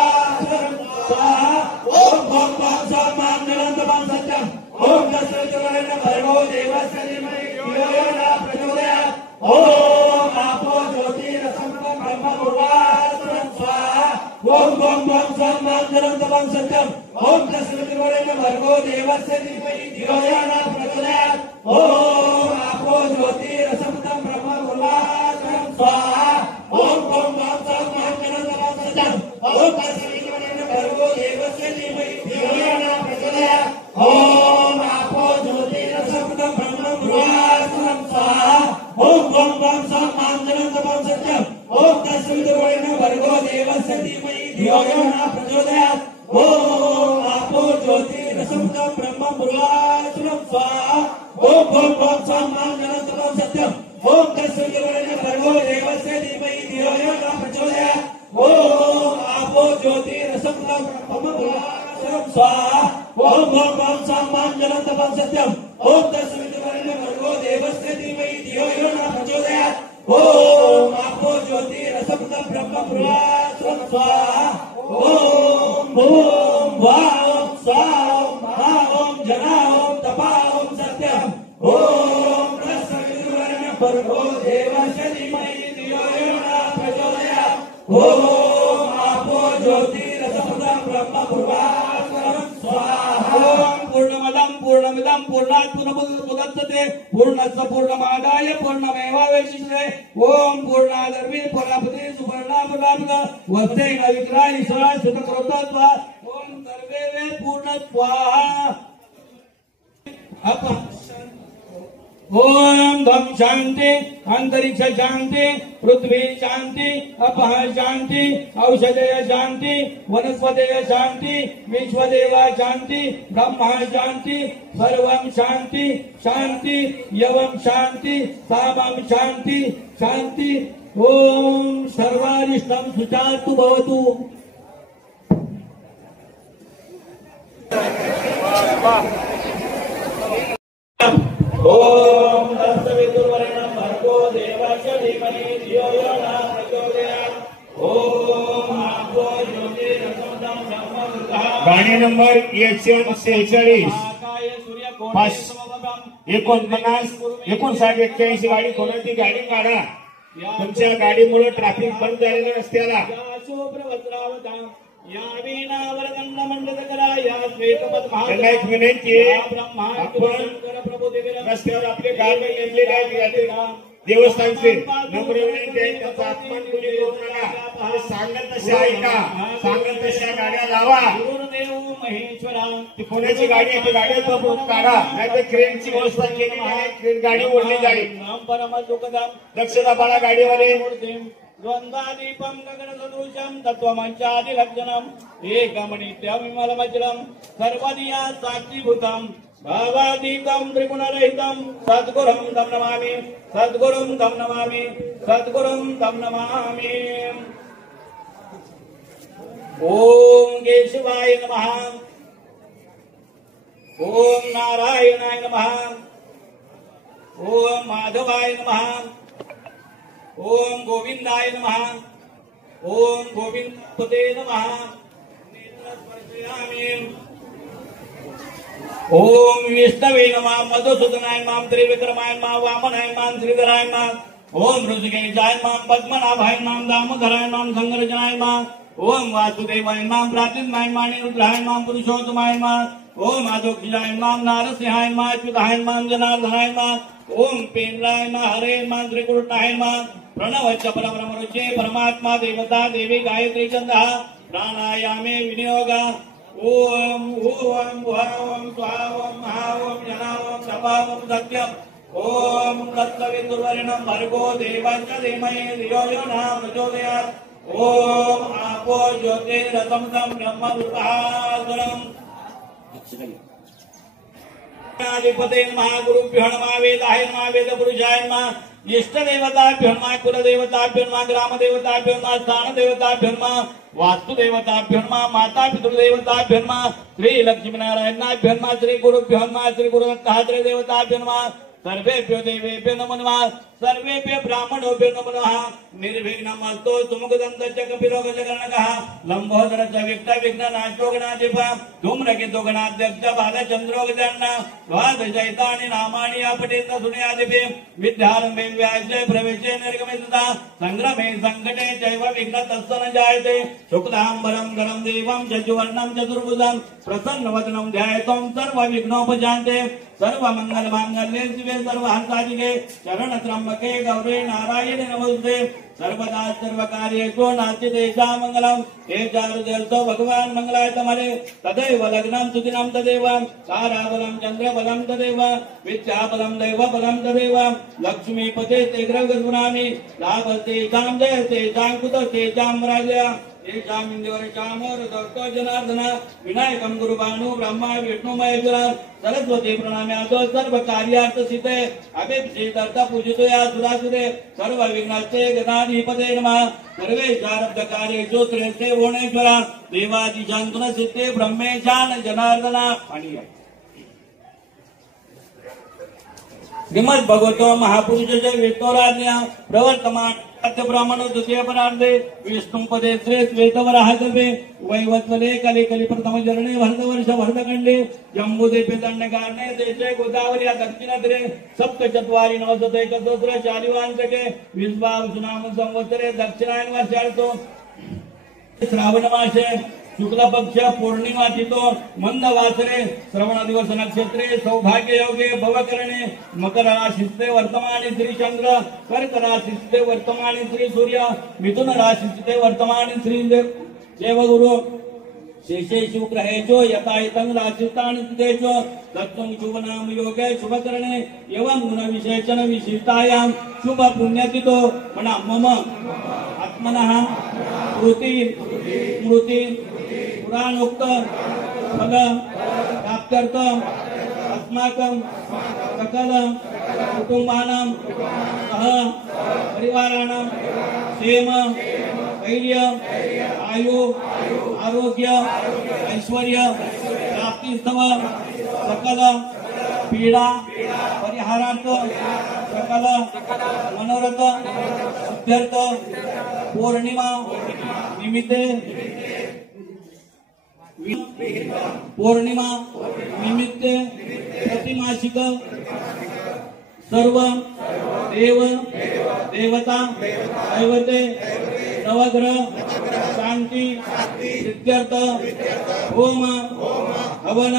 स्वाहा ओम भं भं सं मां निरन्तरं सत्यम ओम तत्सवितुर्वरेण्यं भर्गो देवस्य धीमहि धियो यो न प्रचोदयात् ओम आपो ज्योतिरसमृतं ब्रह्म भुवः स्वाहा ओम भं भं सं मां निरन्तरं सत्यम ओम तत्सवितुर्वरेण्यं भर्गो देवस्य धीमहि धियो यो न प्रचोदयात् ओम आपो ज्योतिरसमृतं ब्रह्म भुवः स्वाहा ओम भं भं सं मां निरन्तरं सत्यम ओम तत्सवितुर्वरेण्यं भर्गो देवस्य धीमहि धियो यो न प्रचोदयात् ओम आपो ज्योतिरसमृतं ब्रह्म भुवः स्वाहा ओम भं भं सं मां निरन्तरं सत्यम ओम तत्सवितुर्वरेण्यं भर्गो देवस्य धीमहि धियो यो न प्रचोदयात् ओम आपो ज्योतिरसमृतं ब्रह्म भुवः स्वाहा ओम भं भं सं मां निरन्तरं सत्यम ओम तत्सवितुर्वरेण्यं भर्गो देवस्य धीमहि धियो यो न प्रचोदयात् ओम आपो ज्योतिरसमृतं ब्रह्म भुवः स्वाहा ओम भं भं सं मां निरन्तरं सत्यम ओम तत्सवितुर्वरेण्यं भर्गो देवस्य धीमहि धियो यो न प्रचोदयात् ओम आपो ज्योतिरसमृतं ब्रह्म भुवः स्वाहा ओम भूर्भुवः ओम स्वाहा ओम भः ओम जना ओम तपः ओम सत्यम ओम तत्सवितुर्वरेण्यं भर्गो देवस्य धीमहि धियो यो न प्रचोदयात् ओम आपो ज्योतिरसमृतं ब्रह्म भुवः स्वाहा ओम पूर्णमदं पूर्णमिदं पूर्णात् पूर्णमुदच्यते पूर्णस्य पूर्णमादाय पूर्णमेवावशिष्यते ओम पूर्णादर्वी पूर्णपति सुवर्णापदापदा वस्तेन विग्रहाणि सदा सुतकृतत्वा ओम सर्वे पूर्ण स्वाहा ओम धम शांति अंतरिक्ष शांति पृथ्वी शांति अपः शांति औषधय शांति वनस्पतय शांति विश्वदेव शांति ब्रह्मा शांति सर्वं शांति शांति यवं शांति सामं शांति शांति ओम सर्वारिष्टं सुचातु भवतु। ओम तत्सवितुर्वरेण्यं भर्गो देवस्य धीमहि धियो यो न प्रचोदयात् ओम आपो ज्योतिरसमृतं ब्रह्म भुवः गाडी नंबर 146 49 59 गाडी कोणाची गाडी काढा तुमच्या गाडीमुळे ट्रॅफिक बंद झालेलं रस्त्याला त्यांना एक विनंती आहे आपण रस्त्यावर आपले गाडी नेमलेले आहेत देवस्थानचे नम्र विनंती आहे त्याचा अपमान कोणी करू नका सांगत तसे ऐका सांगत तशा गाड्या लावा ती कोणाची गाडी आहे ती गाडी काढा नाहीतर क्रेनची व्यवस्था केली नाही क्रेन गाडी ओढली जाईल दक्षता बाळा गाडीवाले द्वंद्वादीपं गगनसदृशं तत्त्वमञ्चादिलक्षणम् एकमनित्यविमलमचलम् सर्वदिया साक्षीभूतम् भावातीतं त्रिगुणरहितं सद्गुरुं तं नमामि सद्गुरुं तं नमामि सद्गुरुं तं नमामि। ओम केशवाय नमः ओम नारायणाय नमः ओम माधवाय नमः ओम गोविंदाय नमः ओम गोविंदपते नमः। ओम विष्णवे नमः मधुसूदनाय नमः त्रिविक्रमाय नमः वामनाय नमः श्रीधराय नमः ओम ऋषिकेशाय नमः पद्मनाभाय नमः दामोदराय नमः संगरजनाय नमः ओम वासुदेवाय नमः प्राचीनाय नमः निरुद्धाय नमः पुरुषोत्तमाय नमः ओम आदोक्षिजाय नमः नारसिंहाय नमः अच्युताय नमः जनार्दनाय नमः ओम पेन्द्राय नमः हरे नमः त्रिकुटाय नमः प्रणव च परब्रह्मरुचे परमात्मा देवता देवी गायत्री छन्दः प्राणायामे विनियोग ओम ओम ओम स्वाहा ओम महा ओम जना ओम सभा ओम सत्यम ओम तत्सवितुर्वरेण्यं भर्गो देवस्य धीमहि धियो यो न प्रचोदयात् ओम आपो ज्योतिरतमसं ब्रह्मपुरुषासुरम् अधिपते नमः गुरुभ्यो नमः वेदाय नमः वेदपुरुषाय नमः इष्ट देवताभ्यो नमः कुल देवताभ्यो नमः ग्राम देवताभ्यो नमः स्थान देवताभ्यो नमः वास्तु देवताभ्यो नमः माता पितृदेवताभ्यो नमः श्री लक्ष्मी नारायणाभ्यो नमः श्री गुरुभ्यो नमः श्री गुरुदत्तात्रेय देवताभ्यो नमः सर्वेभ्यो देवेभ्यो नमो नमः सर्वेभ्यो ब्राह्मणोभ्यो नमो नमः निर्विघ्नमस्तु सुमुखदन्तश्च कपिरोगजगणकः लम्बोदर च विघ्नविघ्ननाशो गणाधिपः धूम्रकेतु गणाध्यक्ष बालचन्द्रो गजाननः द्वादशैतानि नामानि आपठेत सुनयादिभिः विद्यारम्भे व्यासे प्रवेशे निर्गमे तथा सङ्ग्रमे सङ्कटे चैव विघ्नतस्तु न जायते शुक्लाम्बरं धरं देवं चतुर्वर्णं चतुर्भुजं प्रसन्नवदनं ध्यायेतं सर्वविघ्नोपशान्ते सर्वमङ्गलमाङ्गल्ये शिवे सर्वहंसाधिके शरणत्र्यम्बके गौरी नारायणे नमोस्तुते सर्वदा सर्वकार्येषु नास्ति तेषां मङ्गलम् हे चारुदेवतो भगवान् मङ्गलाय तमले तदैव लग्नं सुदिनं तदेव ताराबलं चन्द्रबलं तदेव विद्याबलं दैवबलं तदेव लक्ष्मीपते ते ग्रहगुणामि लाभस्तेषां जयस्तेषां कुतस्तेषां राज्य तेषां इन्दुवरचामोरदत्तो जनार्दन विनायकं गुरुभानु ब्रह्मा विष्णु महेश्वर सरस्वती प्रणाम्यातो सर्वकार्यार्थसिद्धे अभिषेकार्थ पूजितया सुरासुरे सर्वविघ्नस्ते गणाधिपते नमः सर्वेषारब्धकार्येषु श्रेष्ठे भुवनेश्वर देवादिशान्तनसिद्धे ब्रह्मेशान जनार्दन श्रीमद् भगवतो महापुरुषस्य विष्णोराज्ञा प्रवर्तमान अद्य ब्राह्मणो द्वितीय परार्धे विष्णु पदे श्री श्वेतवराह कल्पे वैवत्वले कले कलि प्रथम चरणे भरतवर्ष भरतखंडे जम्बूद्वीपे दंडकारणे देशे गोदावरी दक्षिणतीरे सप्तचत्वारि नवशते एकसहस्र चालिवांशके विश्वावसुनाम संवत्सरे दक्षिणायन वर्षार्तो श्रावण मासे शुक्ल पक्ष पौर्णिमा तिथो मंद वासरे श्रवण दिवस नक्षत्रे सौभाग्य योगे भवकरणे मकर राशिस्ते वर्तमाने श्री चंद्र कर्क राशिस्ते वर्तमाने श्री सूर्य मिथुन राशिस्ते वर्तमाने श्री देवगुरु शेषेषु ग्रहेषु यथायतं राशिस्तान् स्थितेषु तत्त्वं शुभनाम योगे शुभकरणे एवं गुण विशेषण विशिष्टायां शुभ पुण्यतिथो मम आत्मनः स्मृति पुराणोक्त फल प्राप्त्यर्थ अस्माकं सकल कुटुंबानां सह परिवाराणां क्षेम धैर्य आयु आरोग्य ऐश्वर्य प्राप्तिस्तव सकल पीडा परिहारार्थ सकल मनोरथ सिद्ध्यर्थ पौर्णिमा निमित्ते प्रतिमासिक सर्व देव देवता दैवते नवग्रह शांति सिद्ध्यर्थ होम हवन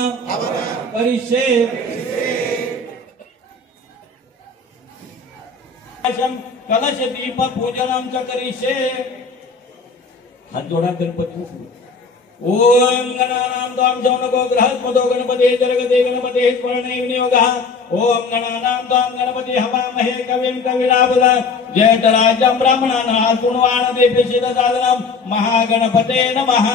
करिष्ये कलश दीप पूजनम च करिष्ये हाथ जोड़ा गणपति ओम गणानां त्वां शौनको गृहस्पतो गणपते जगते गणपते स्मरणे विनियोगः ओम गणानां त्वां गणपति हवामहे कविं कविराबुध जयतराज्यं ब्राह्मणानां शृण्वाण देवशिद साधनं महागणपते नमः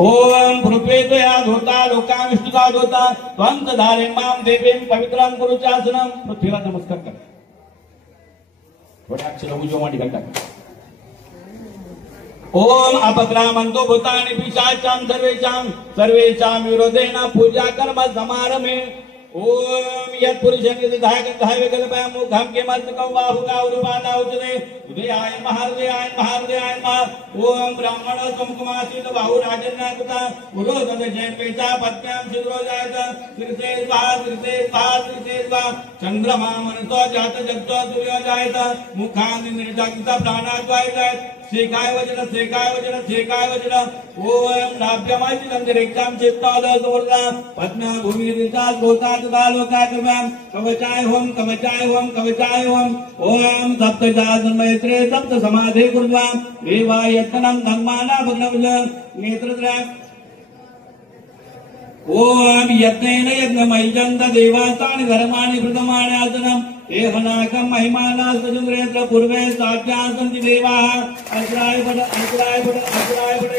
ओम पृथ्वीतया धूता लोकां विष्णुता धूता त्वं धारे मां देवीं पवित्रं कुरु चासनं पृथ्वीला नमस्कार कर थोड़ा अक्षर उजवणी घंटा ओम अपग्रामंतो भूतानि पिशाचां सर्वेषां विरोधेन पूजा कर्म समारमे ओम यत्पुरुषं यदिधाय विकल्पया मुखं किमर्थकं बाहुगावरुपादा उच्यते हृदयाय महाहृदयाय नमः ओम ब्राह्मणो सुमुखमासीत बाहुराजन्नाकृता पुरोदत जयपेता पद्म्यां छिद्रो जायत श्रीते स्वाहा चंद्रमा मनसो जात जगतो सूर्य जायत मुखांनि निर्जागृत प्राणाद्वायत श्रीकाय वचन श्रीकाय वचन श्रीकाय वचन ओम नाभ्यमाचितं दिरेक्तां चित्तादसवर्धा पद्म भूमिरिता गोतात् कालोकात्मं कवचाय होम कवचाय होम कवचाय होम ओम सप्तजातन्मैत्रे सप्त समाधि कुर्वा देवायत्नं धम्माना भग्नवज नेत्रत्रय ओम यत्नेन यज्ञमयजन्त देवातानि धर्माणि प्रथमानि आसनम् एहनाकं महिमानास्तचन्द्रेत्र पूर्वे साक्षात् सन्ति देवाः अस्राय पट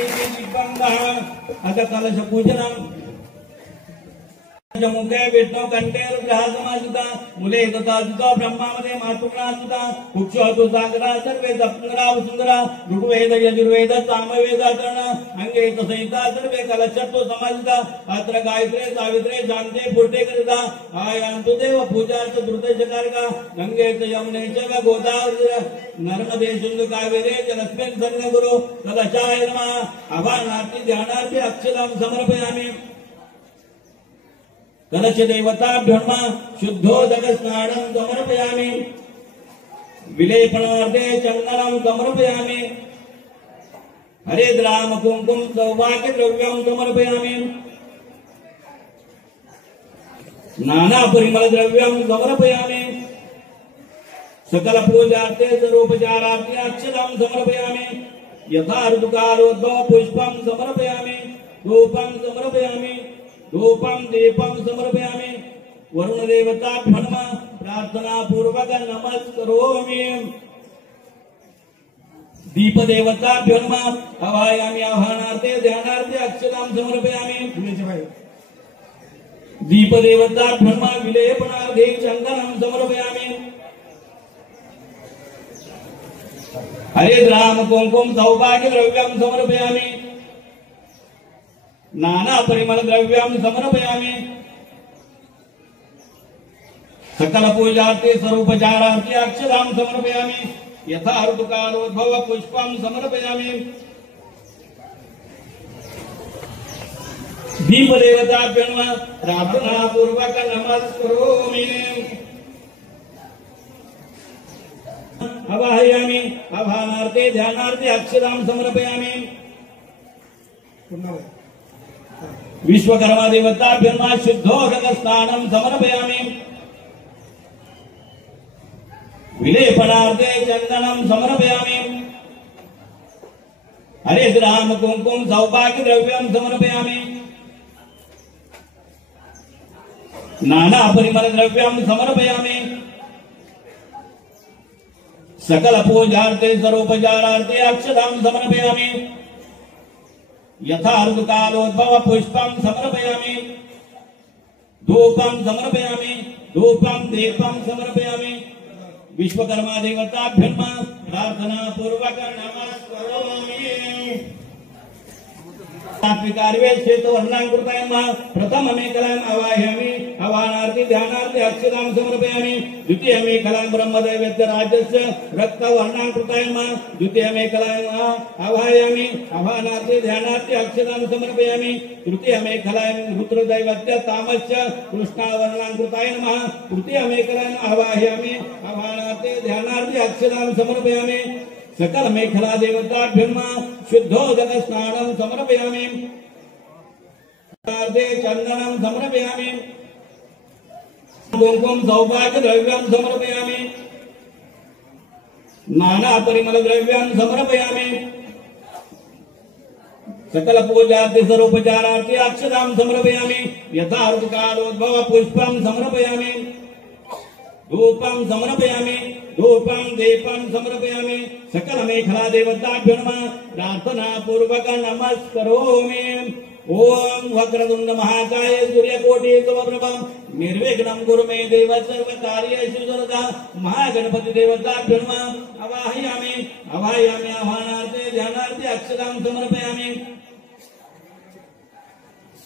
इति दिग्बन्धः अथ कलशपूजनम् मुखे विष्णु कंठे रुद्रहासमासुता मूले तथासुता ब्रह्मामदे मातुग्नासुता कुक्षोतु सागरा सर्वे सप्तरा वसुंधरा ऋग्वेद यजुर्वेद सामवेद अथर्वण अंगे संहिता सर्वे कलशत्व समासिता अत्र गायत्रे सावित्रे शांते पुष्टे कृता आयान्तु देव पूजार्थ द्रुतचकारका गंगे च यमुने च गोदावरी नर्मदे सिंधु कावेरे जलस्मिन् सन्निधिर्गुरु कलशाय नमः आवाहनार्थी ध्यानार्थी अक्षतं समर्पयामि कलश देवताभ्यो नमः शुद्धोदक स्नानं समर्पयामि विलेपनार्थे चन्दनं समर्पयामि हरेद राम कुंकुम सौभाग्य द्रव्यं समर्पयामि नाना परिमल द्रव्यं समर्पयामि सकल पूजार्थे सर्वोपचारार्थे अक्षतं समर्पयामि यथा ऋतुकालोद्भव पुष्पं समर्पयामि धूपं समर्पयामि धूपं दीपं समर्पयामि वरुण देवताभ्यो नमः प्रार्थना पूर्वक नमस्करोमि दीप देवताभ्यो नमः आवाहयामि आह्वानार्थे ध्यानार्थे अक्षतां समर्पयामि दीप देवताभ्यो नमः विलेपनार्थे चन्दनं समर्पयामि हरेद राम कुंकुम सौभाग्य द्रव्यं समर्पयामि नाना परिमल द्रव्यं समर्पयामि सकल पूजार्थे सर्वोपचारार्थे अक्षतां समर्पयामि यथा ऋतुकालोद्भव पुष्पं समर्पयामि दीप देवताभ्यो नमः प्रार्थना पूर्वक नमस्करोमि आवाहयामि आह्वानार्थे ध्यानार्थे अक्षतां समर्पयामि विश्वकर्मा देवताभ्यो नमः शुद्धोदक स्नानं समर्पयामि विलेपनार्थे चन्दनं समर्पयामि हरेद राम कुंकुम सौभाग्य द्रव्यं समर्पयामि नाना परिमल द्रव्यं समर्पयामि सकल पूजार्थे सर्वोपचारार्थे अक्षतां समर्पयामि यथा ऋतुकालोद्भव पुष्पं समर्पयामि धूपं समर्पयामि धूपं दीपं समर्पयामि विश्वकर्मा देवताभ्यो नमः प्रार्थना पूर्वक नमस्करोमि सात्विकार्वे श्वेतवर्णाङ्कृताय नमः प्रथममेकलाम् आवाहयामि आह्वानार्थी ध्यानार्थी अक्षतां समर्पयामि द्वितीयमेकलां ब्रह्मदैवस्य राज्यस्य रक्तवर्णाङ्कृताय नमः द्वितीयमेकलाम् आवाहयामि आह्वानार्थी ध्यानार्थी अक्षतां समर्पयामि तृतीयमेकलां रुद्रदैवस्य तामस्य कृष्णावर्णाङ्कृताय नमः तृतीयमेकलाम् आवाहयामि आह्वानार्थी ध्यानार्थी अक्षतां समर्पयामि सकल मेखला देवताभ्यो नमः शुद्धोदक स्नानं समर्पयामि चन्दनं समर्पयामि कुंकुम सौभाग्य द्रव्यं समर्पयामि नाना परिमल द्रव्यं समर्पयामि सकल पूजार्थे सर्वोपचारार्थे अक्षतां समर्पयामि यथा ऋतुकालोद्भव पुष्पं समर्पयामि धूपं समर्पयामि धूपं दीपं समर्पयामि सकल मेखला देवताभ्यो नमः प्रार्थना पूर्वक नमस्करोमि ओम वक्रतुंड महाकाय सूर्यकोटि समप्रभं निर्विघ्नं कुरु मे देव सर्वकार्येषु सर्वदा महागणपति देवताभ्यो नमः आवाहयामि आवाहयामि आह्वानार्थे ध्यानार्थे अक्षतां समर्पयामि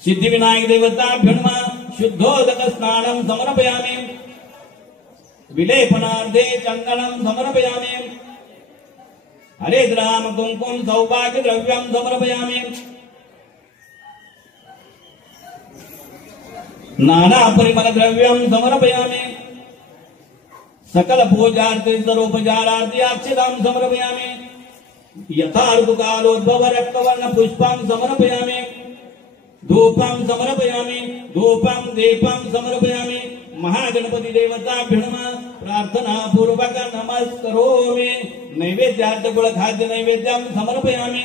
सिद्धिविनायक देवताभ्यो नमः शुद्धोदक स्नानं समर्पयामि विलेपनार्थे चन्दनं समर्पयामि हरेद राम कुंकुम सौभाग्य द्रव्यं समर्पयामि नाना परिमल द्रव्यं समर्पयामि सकल पूजार्थे सर्वोपचारार्थे अक्षतां समर्पयामि यथा ऋतुकालोद्भव रक्तवर्ण पुष्पं समर्पयामि धूपं समर्पयामि धूपं दीपं समर्पयामि महागणपति देवताभ्यो नमः प्रार्थना पूर्वक नमस्करोमि नैवेद्यार्थ गुणखाद्य नैवेद्यं समर्पयामि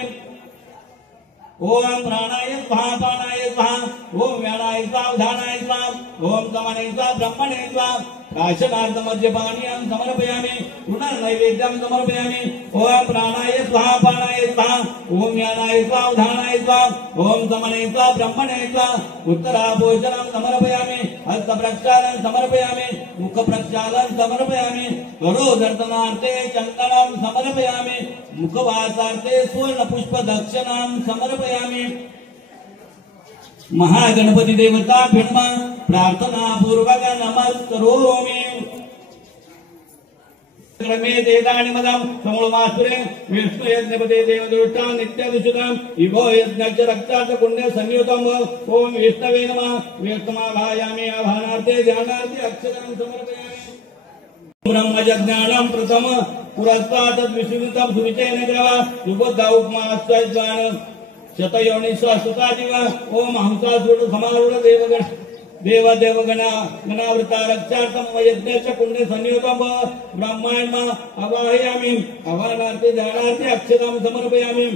ओम प्राणाय स्वाहा प्राणाय स्वाहा ओम व्यानाय स्वाहा उदानाय स्वाहा ओम समानाय स्वाहा ब्रह्मणे स्वाहा राशनार्थ मध्यपानीयं समर्पयामि पुनर्नैवेद्यं समर्पयामि ओम प्राणाय स्वाहा प्राणाय स्वाहा ओम व्यानाय स्वाहा उदानाय स्वाहा ओम समानाय स्वाहा ब्रह्मणे स्वाहा उत्तराभोजनं समर्पयामि हस्तप्रक्षालनं समर्पयामि मुखप्रक्षालनं समर्पयामि करोदर्शनार्थे चन्दनं समर्पयामि मुखवासार्थे स्वर्णपुष्पदक्षिणां समर्पयामि महागणपति देवताभ्यो नमः प्रार्थना पूर्वक नमस्करोमि क्रमे देदानि मदं समूलमासुरे विष्णु यज्ञपते देवदुष्टां नित्यविशुद्धं इवो यज्ञस्य रक्तार्थ पुण्य संयुतं ओम विष्णवे नमः विष्णुमाभायामि आभानार्थे ध्यानार्थे अक्षरं समर्पयामि ब्रह्मज्ञानं प्रथम पुरस्तात् विशुद्धं सुविचेन ग्रह युगोद्धा उपमास्त्वान् शतयोनि स्वसुतादिव ओम हंसासुर समारूढ़ देवगण देवदेवगण गणावृता रक्षार्थम यज्ञस्य पुण्य संयुतं ब्रह्माण्ड अवाहयामि अवानार्थे ध्यानार्थे अक्षतां समर्पयामि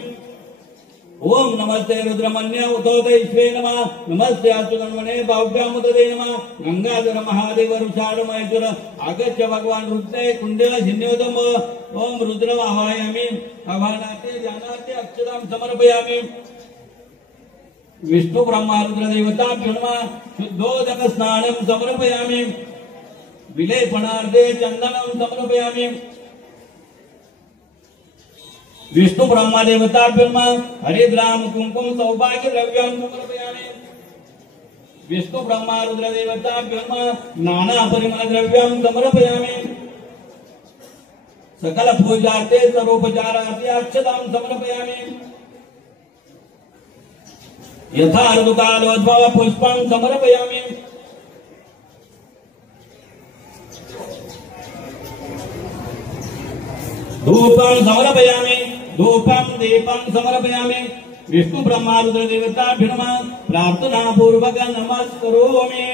ओम नमस्ते रुद्रमन्य उतोदय ईश्वे नमः नमस्ते अच्युतन्वने बाहुभ्यामुदते नमः गंगाधर महादेव ऋषाढ़ महेश्वर आगच्छ भगवान रुद्रे कुंडल झिन्योदम ओम रुद्रम आवाहयामि आवाहनार्थे ध्यानार्थे अक्षतां समर्पयामि विष्णु ब्रह्मा रुद्र देवताभ्यो नमः शुद्धोदक स्नानं समर्पयामि विलेपनार्थे चन्दनं समर्पयामि विष्णु ब्रह्मा देवताभ्यो नमः हरिद्राम कुंकुम सौभाग्य द्रव्यं समर्पयामि विष्णु ब्रह्मा रुद्र देवताभ्यो नमः नाना परिमल द्रव्यं समर्पयामि सकल पूजार्थे सर्वोपचारार्थे अक्षतां समर्पयामि यथा ऋतुकालोद्भव पुष्पं समर्पयामि धूपं समर्पयामि धूपं दीपं समर्पयामि विष्णु ब्रह्मा रुद्र देवताभ्यो नमः प्रार्थना पूर्वक नमस्करोमि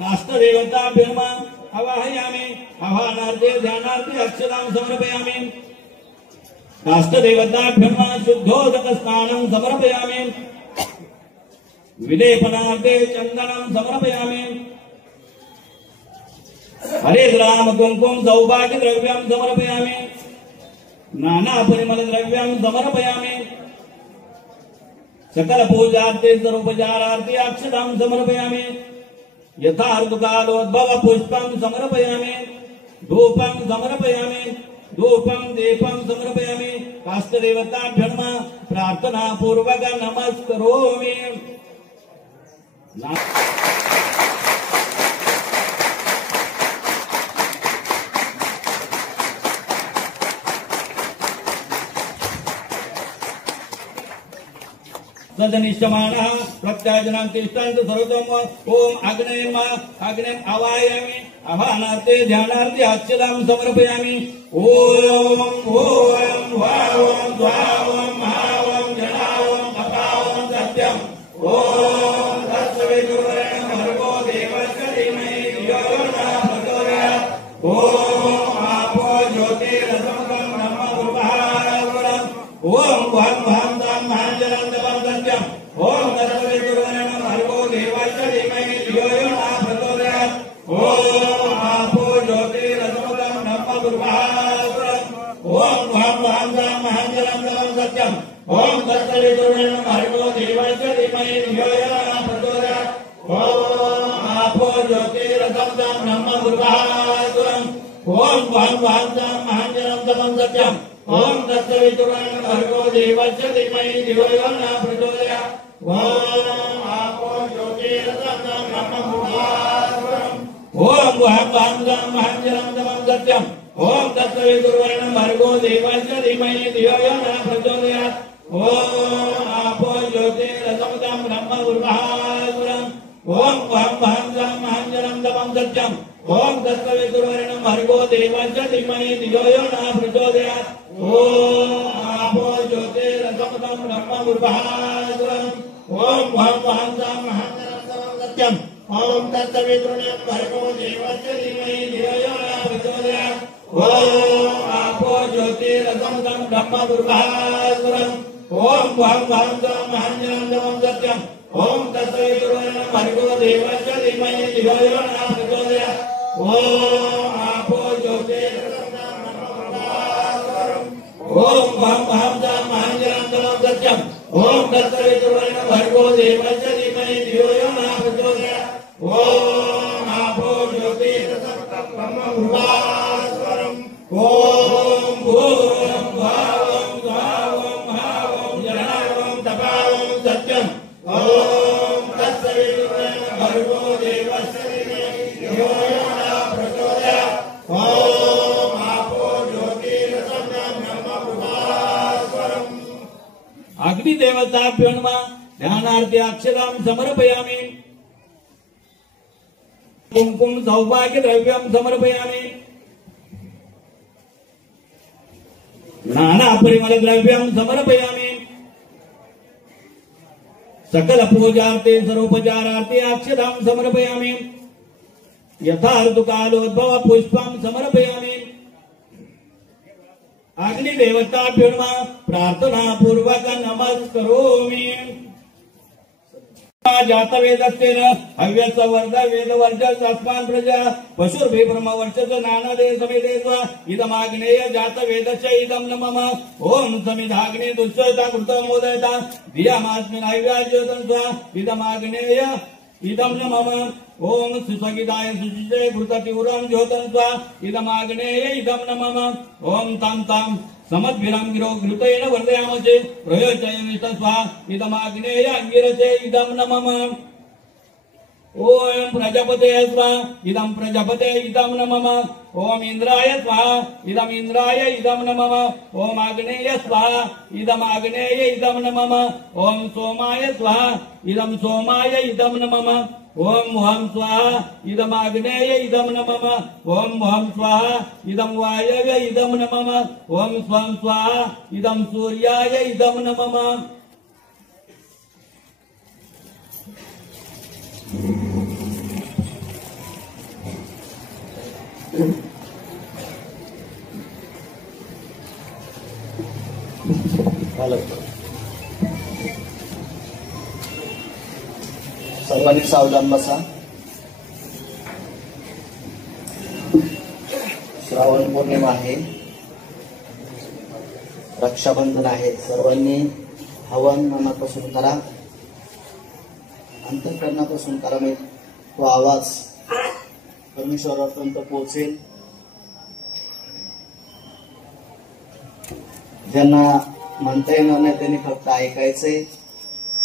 काष्ठ देवताभ्यो नमः आवाहयामि आवाहनार्थे ध्यानार्थे अक्षतां समर्पयामि काष्ठ देवताभ्यो नमः शुद्धोदक स्नानं समर्पयामि विलेपनार्थे चन्दनं समर्पयामि हरिद्राम कुंकुम सौभाग्य द्रव्यं समर्पयामि नाना परिमल द्रव्यं समर्पयामि सकल पूजार्थे सर्वोपचारार्थे अक्षतां समर्पयामि यथा ऋतुकालोद्भव पुष्पं समर्पयामि धूपं समर्पयामि धूपं दीपं समर्पयामि काष्ठ देवताभ्यो नमः प्रार्थना पूर्वक नमस्करोमि सदनिष्यमानः प्रत्याजनां तिष्ठन्त सर्वतोम ओम अग्नेयम अग्नेयम आवाहयामि आवाहनार्थे ध्यानार्थे अक्षतां समर्पयामि ओम ओम वाओम द्वाओम महाओम जनाओम तथाओम सत्यम ओम तत्सवितुर्वरेण्यं भर्गो देवस्य धीमहि धियो यो नः प्रचोदयात् ओम आपो ज्योतिरसमं ब्रह्म पुरुषः ओम वहं वहं तां महाजनं ओम तत्सवितुर्वरेण्यं भर्गो देवस्य धीमहि धियो यो नः प्रचोदयात् ओम आपो ज्योतिरसमं ब्रह्म पुरुषः ओम वहं वहं तां महाजनं सत्यम् ओम तत्सवितुर्वरेण्यं भर्गो देवस्य धीमहि धियो यो नः प्रचोदयात् ओम आपो ज्योतिरसमं ब्रह्म पुरुषः ओम वहं वहं तां महाजनं सत्यम् ओम तत्सवितुर्वरेण्यं भर्गो देवस्य धीमहि धियो यो नः प्रचोदयात् ओम आपो ज्योतिरसमं ब्रह्म पुरुषः ओम वहं वहं तां महाजनं सत्यम् ओम तत्सवितुर्वरेण्यं भर्गो देवस्य धीमहि धियो यो नः प्रचोदयात् ओम आपो ज्योतिरसमं ब्रह्म पुरुषः ओम वहं वहं तां महाजनं नमः सत्यम ओम तत्सवितुर्वरेण्यं भर्गो देवस्य धीमहि धियो यो नः प्रचोदयात् ओम आपो ज्योतिरसमतं ब्रह्ममुर्भासुरम् ओम वहं वहं साम महान्तरं सत्यम ओम तत्सवितुर्वरेण्यं भर्गो देवस्य धीमहि धियो यो नः प्रचोदयात् ओम आपो ज्योतिरसमतं ब्रह्ममुर्भासुरम् ओम वहं वहं साम महान्तरं सत्यम ओम तत्सवितुर्वरेण्यं भर्गो देवस्य धीमहि धियो यो नः प्रचोदयात् ओम आपो ज्योतिरसमतं ब्रह्ममुर्भासुरम् ओम वहं वहं साम महान्तरं सत्यम ओम तत्सवितुर्वरेण्यं भर्गो देवस्य धीमहि धियो यो नः प्रचोदयात् ओम आपो ज्योतिरसमतं ब्रह्ममुर्भासुरम् ओम भूर्भुवं स्वः जनावं तपावं सत्यम ओम तत्सवितुर्वरेण्यं भर्गो देवस्य धीमहि धियो यो नः प्रचोदयात् ओम आपो ज्योतिरसमतं ब्रह्ममुर्भासुरम् अग्निदेवताभ्यो नमः ध्यानार्थे अक्षरां समर्पयामि कुंकुम सौभाग्य द्रव्यं समर्पयामि नाना परिमल द्रव्यं समर्पयामि सकल पूजार्थे सर्वोपचारार्थे अक्षरां समर्पयामि यथा ऋतुकालोद्भव पुष्पं समर्पयामि अग्निदेवताभ्यो नमः प्रार्थना पूर्वक नमस्करोमि जातवेदस्य हव्यस्य वर्ध वेदवर्ज तस्मान् प्रजा पशुर्भि ब्रह्मवर्चस नानादेव समेदेव इदमाग्नेय जातवेदस्य इदं नमः ओम समिधाग्ने दुष्यता कृतमोदयता धियामास्मिन् हव्याज्योतं स्वा इदमाग्नेय इदं नमः ओम सुसगिताय सुचिते कृततिउरं ज्योतं स्वा इदमाग्नेय इदं नमः ओम तां तां समद्भिरं गिरो घृतेन वर्धयामसे प्रयोजयनिष्ठ स्वाहा इदमाग्नेय अंगिरसे इदं नमः ओम प्रजापते स्वाहा इदं प्रजापते इदं नमः ओम इंद्राय स्वाहा इदं इंद्राय इदं नमः ओम आग्नेय स्वाहा इदं आग्नेय इदं नमः ओम सोमाय स्वाहा इदं सोमाय इदं नमः ओम वहं स्वाहा इदं आग्नेय इदं नमः ओम वहं स्वाहा इदं वायव्य इदं नमः ओम स्वं स्वाहा इदं सूर्याय इदं नमः सर्वांनी सावधान बसा. श्रावण पौर्णिमा आहे, रक्षाबंधन आहे. सर्वांनी हवन मनापासून करा, अंतःकरणापासून करा. म्हणजे तो आवाज परमेश्वरापर्यंत पोहोचेल. ज्यांना म्हणता येणार नाही त्यांनी फक्त ऐकायचंय,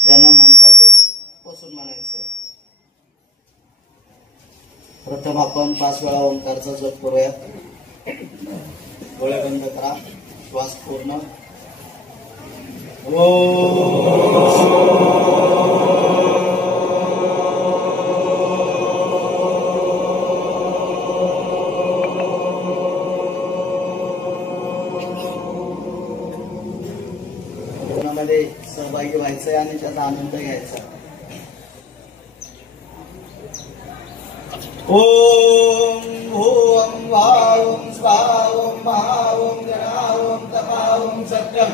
ज्यांना म्हणता येते पासून म्हणायचंय. प्रथम आपण 5 वेळा ओंकारचा जप करूया. डोळे बंद करा, श्वास पूर्ण. मध्ये सहभागी व्हायचंय आणि त्याचा आनंद घ्यायचा. ओम भूवं वावं स्वावं महावं जनावं तपावं सत्यम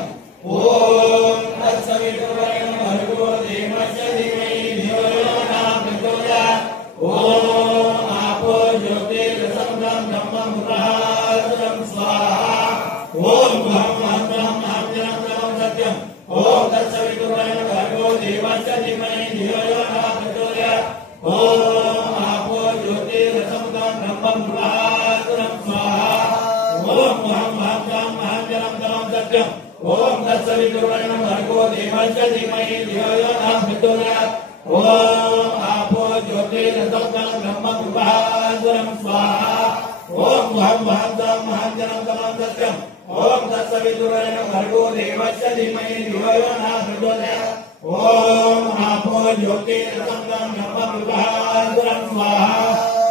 ओम तत्सवितुर्वरेण्यं भर्गो देवस्य धीमहि धियो यो नः प्रचोदयात् ओम आपो ज्योतिरसमतं ब्रह्ममुर्भासुरं स्वाहा ओम वहं वहं महान्तरं सत्यम ओम तत्सवितुर्वरेण्यं भर्गो देवस्य धीमहि धियो यो नः प्रचोदयात् ओम आपो ज्योतिरसमतं ब्रह्ममुर्भासुरं स्वाहा ओम वहं वहं महान्तरं सत्यम ओम तत्सवितुर्वरेण्यं भर्गो देवस्य धीमहि धियो यो नः प्रचोदयात् ओम आपो ज्योतिरसमतं ब्रह्ममुर्भासुरं स्वाहा ओम वहं वहं महान्तरं सत्यम ओम तत्सवितुर्वरेण्यं भर्गो देवस्य धीमहि धियो यो नः प्रचोदयात् ओम आपो ज्योतिरसमतं ब्रह्ममुर्भासुरं स्वाहा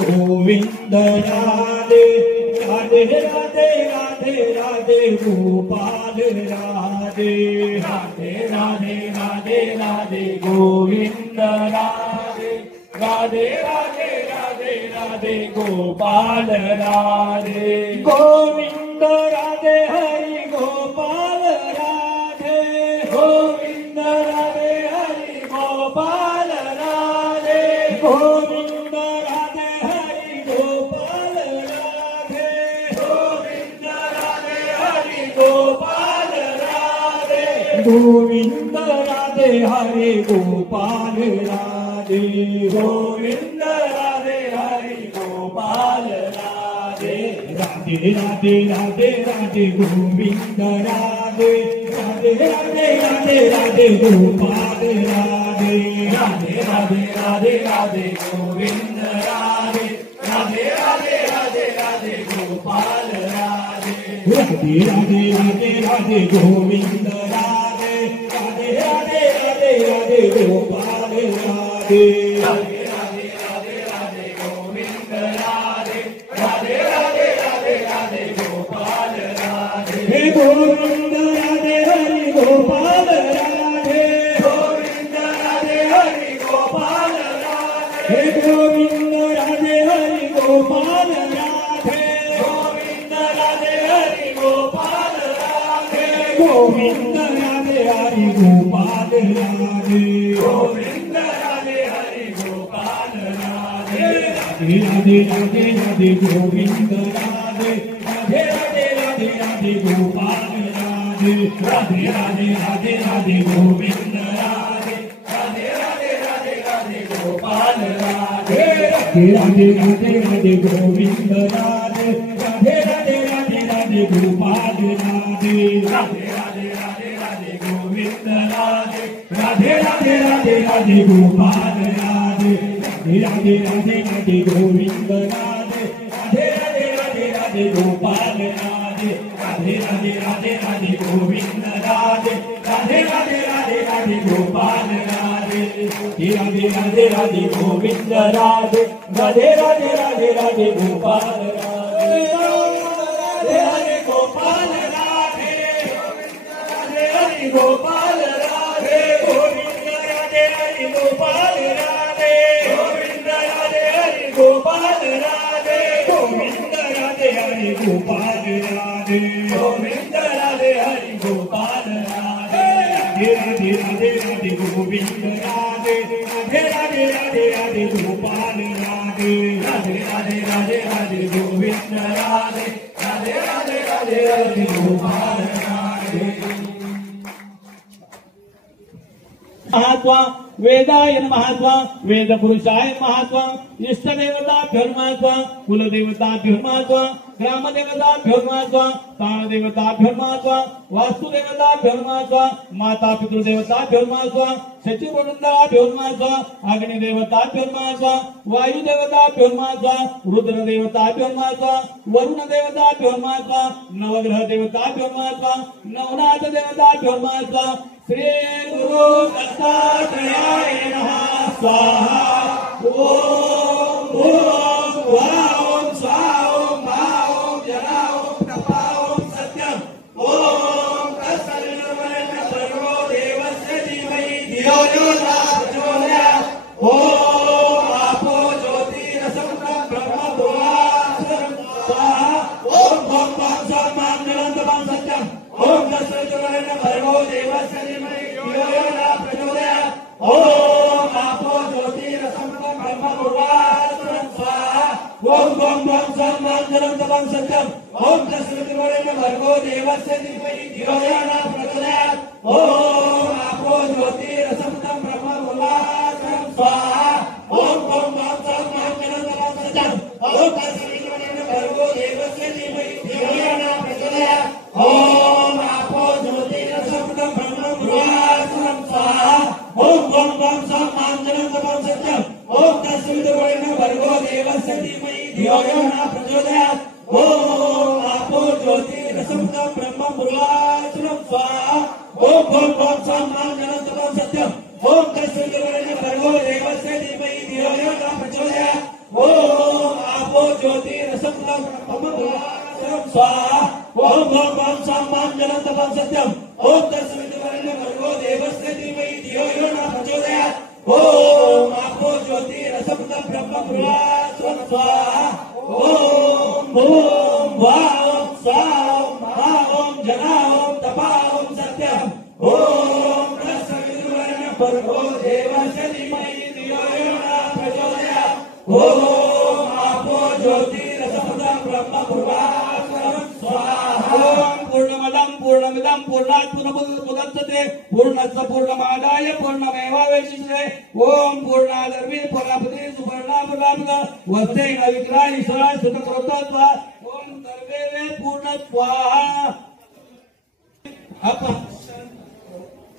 गोविंद राधे राधे राधे राधे राधे गोपाल राधे राधे राधे राधे राधे गोविंद राधे राधे राधे राधे राधे गोपाल राधे गोविंद राधे हरि गोपाल राधे गोविंद राधे हरि गोपाल राधे गोविंद राधे हरि गोपाल राधे गोविंद राधे हरि गोपाल राधे गोविंद राधे हरि गोपाल राधे गोविंद राधे हरि गोपाल राधे राधे राधे राधे राधे गोविंद राधे राधे राधे राधे राधे गोपाल राधे राधे राधे राधे राधे गोविंद राधे राधे राधे राधे राधे गोपाल राधे राधे राधे राधे राधे गोविंद राधे राधे राधे राधे राधे गोपाल राधे राधे राधे राधे राधे गोविंद राधे राधे राधे राधे राधे गोपाल राधे हे गोविंद राधे हरि गोपाल राधे गोविंद राधे हरि गोपाल राधे हे गोविंद राधे हरि गोपाल राधे गोविंद राधे हरि गोपाल राधे गोविंद राधे हरि गोपाल राधे गोविंद राधे हरि गोपाल राधे राधे राधे राधे राधे गोविंद राधे राधे राधे राधे राधे गोपाल राधे राधे राधे राधे राधे गोविंद राधे राधे राधे राधे राधे गोपाल राधे राधे राधे राधे राधे गोविंद राधे राधे राधे राधे राधे गोपाल राधे राधे राधे राधे राधे गोविंद राधे राधे राधे राधे राधे गोपाल राधे राधे राधे राधे राधे गोविंद राधे राधे राधे राधे राधे गोपाल राधे राधे राधे राधे राधे गोविंद राधे राधे राधे राधे राधे गोपाल राधे राधे राधे राधे गोविंद राधे राधे राधे राधे राधे गोपाल राधे राधे राधे गोपाल राधे राधे हरि गोपाल राधे गोविंद राधे हरि गोपाल राधे गोविंद राधे हरि गोपाल राधे गोविंद राधे हरि गोपाल राधे गोविंद राधे हरि गोपाल राधे राधे राधे राधे गोविंद राधे राधे राधे राधे राधे गोपाल राधे राधे राधे राधे राधे गोविंद राधे राधे राधे राधे राधे गोपाल राधे महात्मा वेदाय महात्मा वेद पुरुषाय महात्मा इष्ट देवताभ्यो महात्मा कुल देवताभ्यो महात्मा ग्राम देवताभ्यो महात्मा ताण देवताभ्यो महात्मा वास्तु देवताभ्यो महात्मा माता पितृ देवताभ्यो महात्मा सचिव वृंदाभ्यो महात्मा अग्नि देवताभ्यो महात्मा वायु देवताभ्यो महात्मा रुद्र देवताभ्यो महात्मा वरुण देवताभ्यो महात्मा नवग्रह देवताभ्यो महात्मा नवनाथ देवताभ्यो महात्मा श्री गुरु दत्तात्रेयाय नमः स्वाहा ओम ओम स्वाहा ओम जना ओम तपा ओम सत्यम ओम तत्सवितुर्वरेण्यं भर्गो देवस्य धीमहि धियो यो न प्रचोदयात् ओम आपो ज्योतिरसं ब्रह्म भुवासं स्वाहा ओम भं भं स्वाहा निरन्तरं सत्यम ओम तत्सवितुर्वरेण्यं भर्गो देवस्य धीमहि धियो यो न प्रचोदयात् ओम आपो ज्योतिरसं ब्रह्म भुवासं स्वाहा ओम भं भं स्वाहा निरन्तरं सत्यम ओम तत्सवितुर्वरेण्यं भर्गो देवस्य धीमहि धियो यो न प्रचोदयात् ओम आपो ज्योतिरसं ब्रह्म भुवासं स्वाहा ओम भं भं स्वाहा निरन्तरं सत्यम ओम तत्सवितुर्वरेण्यं भर्गो देवस्य धीमहि धियो यो न प्रचोदयात् ओम आपो ज्योतिरसं ब्रह्म भुवासं स्वाहा ओम भं भं स्वाहा निरन्तरं सत्यम ओम तत्सवितुर्वरेण्यं भर्गो देवस्य धीमहि धियो यो न प्रचोदयात् ओम आपो ज्योतिरसं ब्रह्म भुवासं स्वाहा ओम भं भं स्वाहा निरन्तरं सत्यम ओम तत्सवितुर्वरेण्यं भर्गो देवस्य धीमहि धियो यो न प्रचोदयात् ओम स्वाहा ओम भोम भोम साम जलम तपम सत्यम ओम तस्मिद्वरेण्यं भर्गो देवस्य धीमहि धियो यो न प्रचोदयात् ओम आपो ज्योतिरसमृतं ब्रह्म पुरास्वं स्वाहा ओम भूम वाम स्वाहा ओम जना ओम तपा ओम सत्यम ओम तस्मिद्वरेण्यं भर्गो देवस्य धीमहि धियो यो न प्रचोदयात् ओम आपो ज्योतिरसमृतं ब्रह्म पुरास्वं स्वाहा ओम पूर्णमदं पूर्णमिदं पूर्णात् पूर्णमुदच्यते पूर्णस्य पूर्णमादाय पूर्णमेवावशिष्यते ओम पूर्णादर्वी पूर्णापति सुवर्णापदापद वस्तेन विक्राणि सदा सुतकृतत्वा ओम सर्वे पूर्ण स्वाहा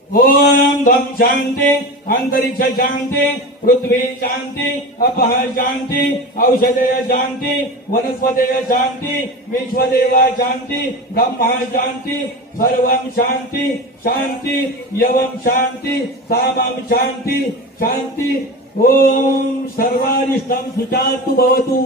ओम धम शांति अंतरिक्ष शांति पृथ्वी शांति अपह शांति औषधय शांति वनस्पतय शांति विश्वदेवा शांति ब्रह्मा शांति सर्वं शांति शांति यवं शांति सामं शांति शांति ओम सर्वारिष्टं सुचातु भवतु।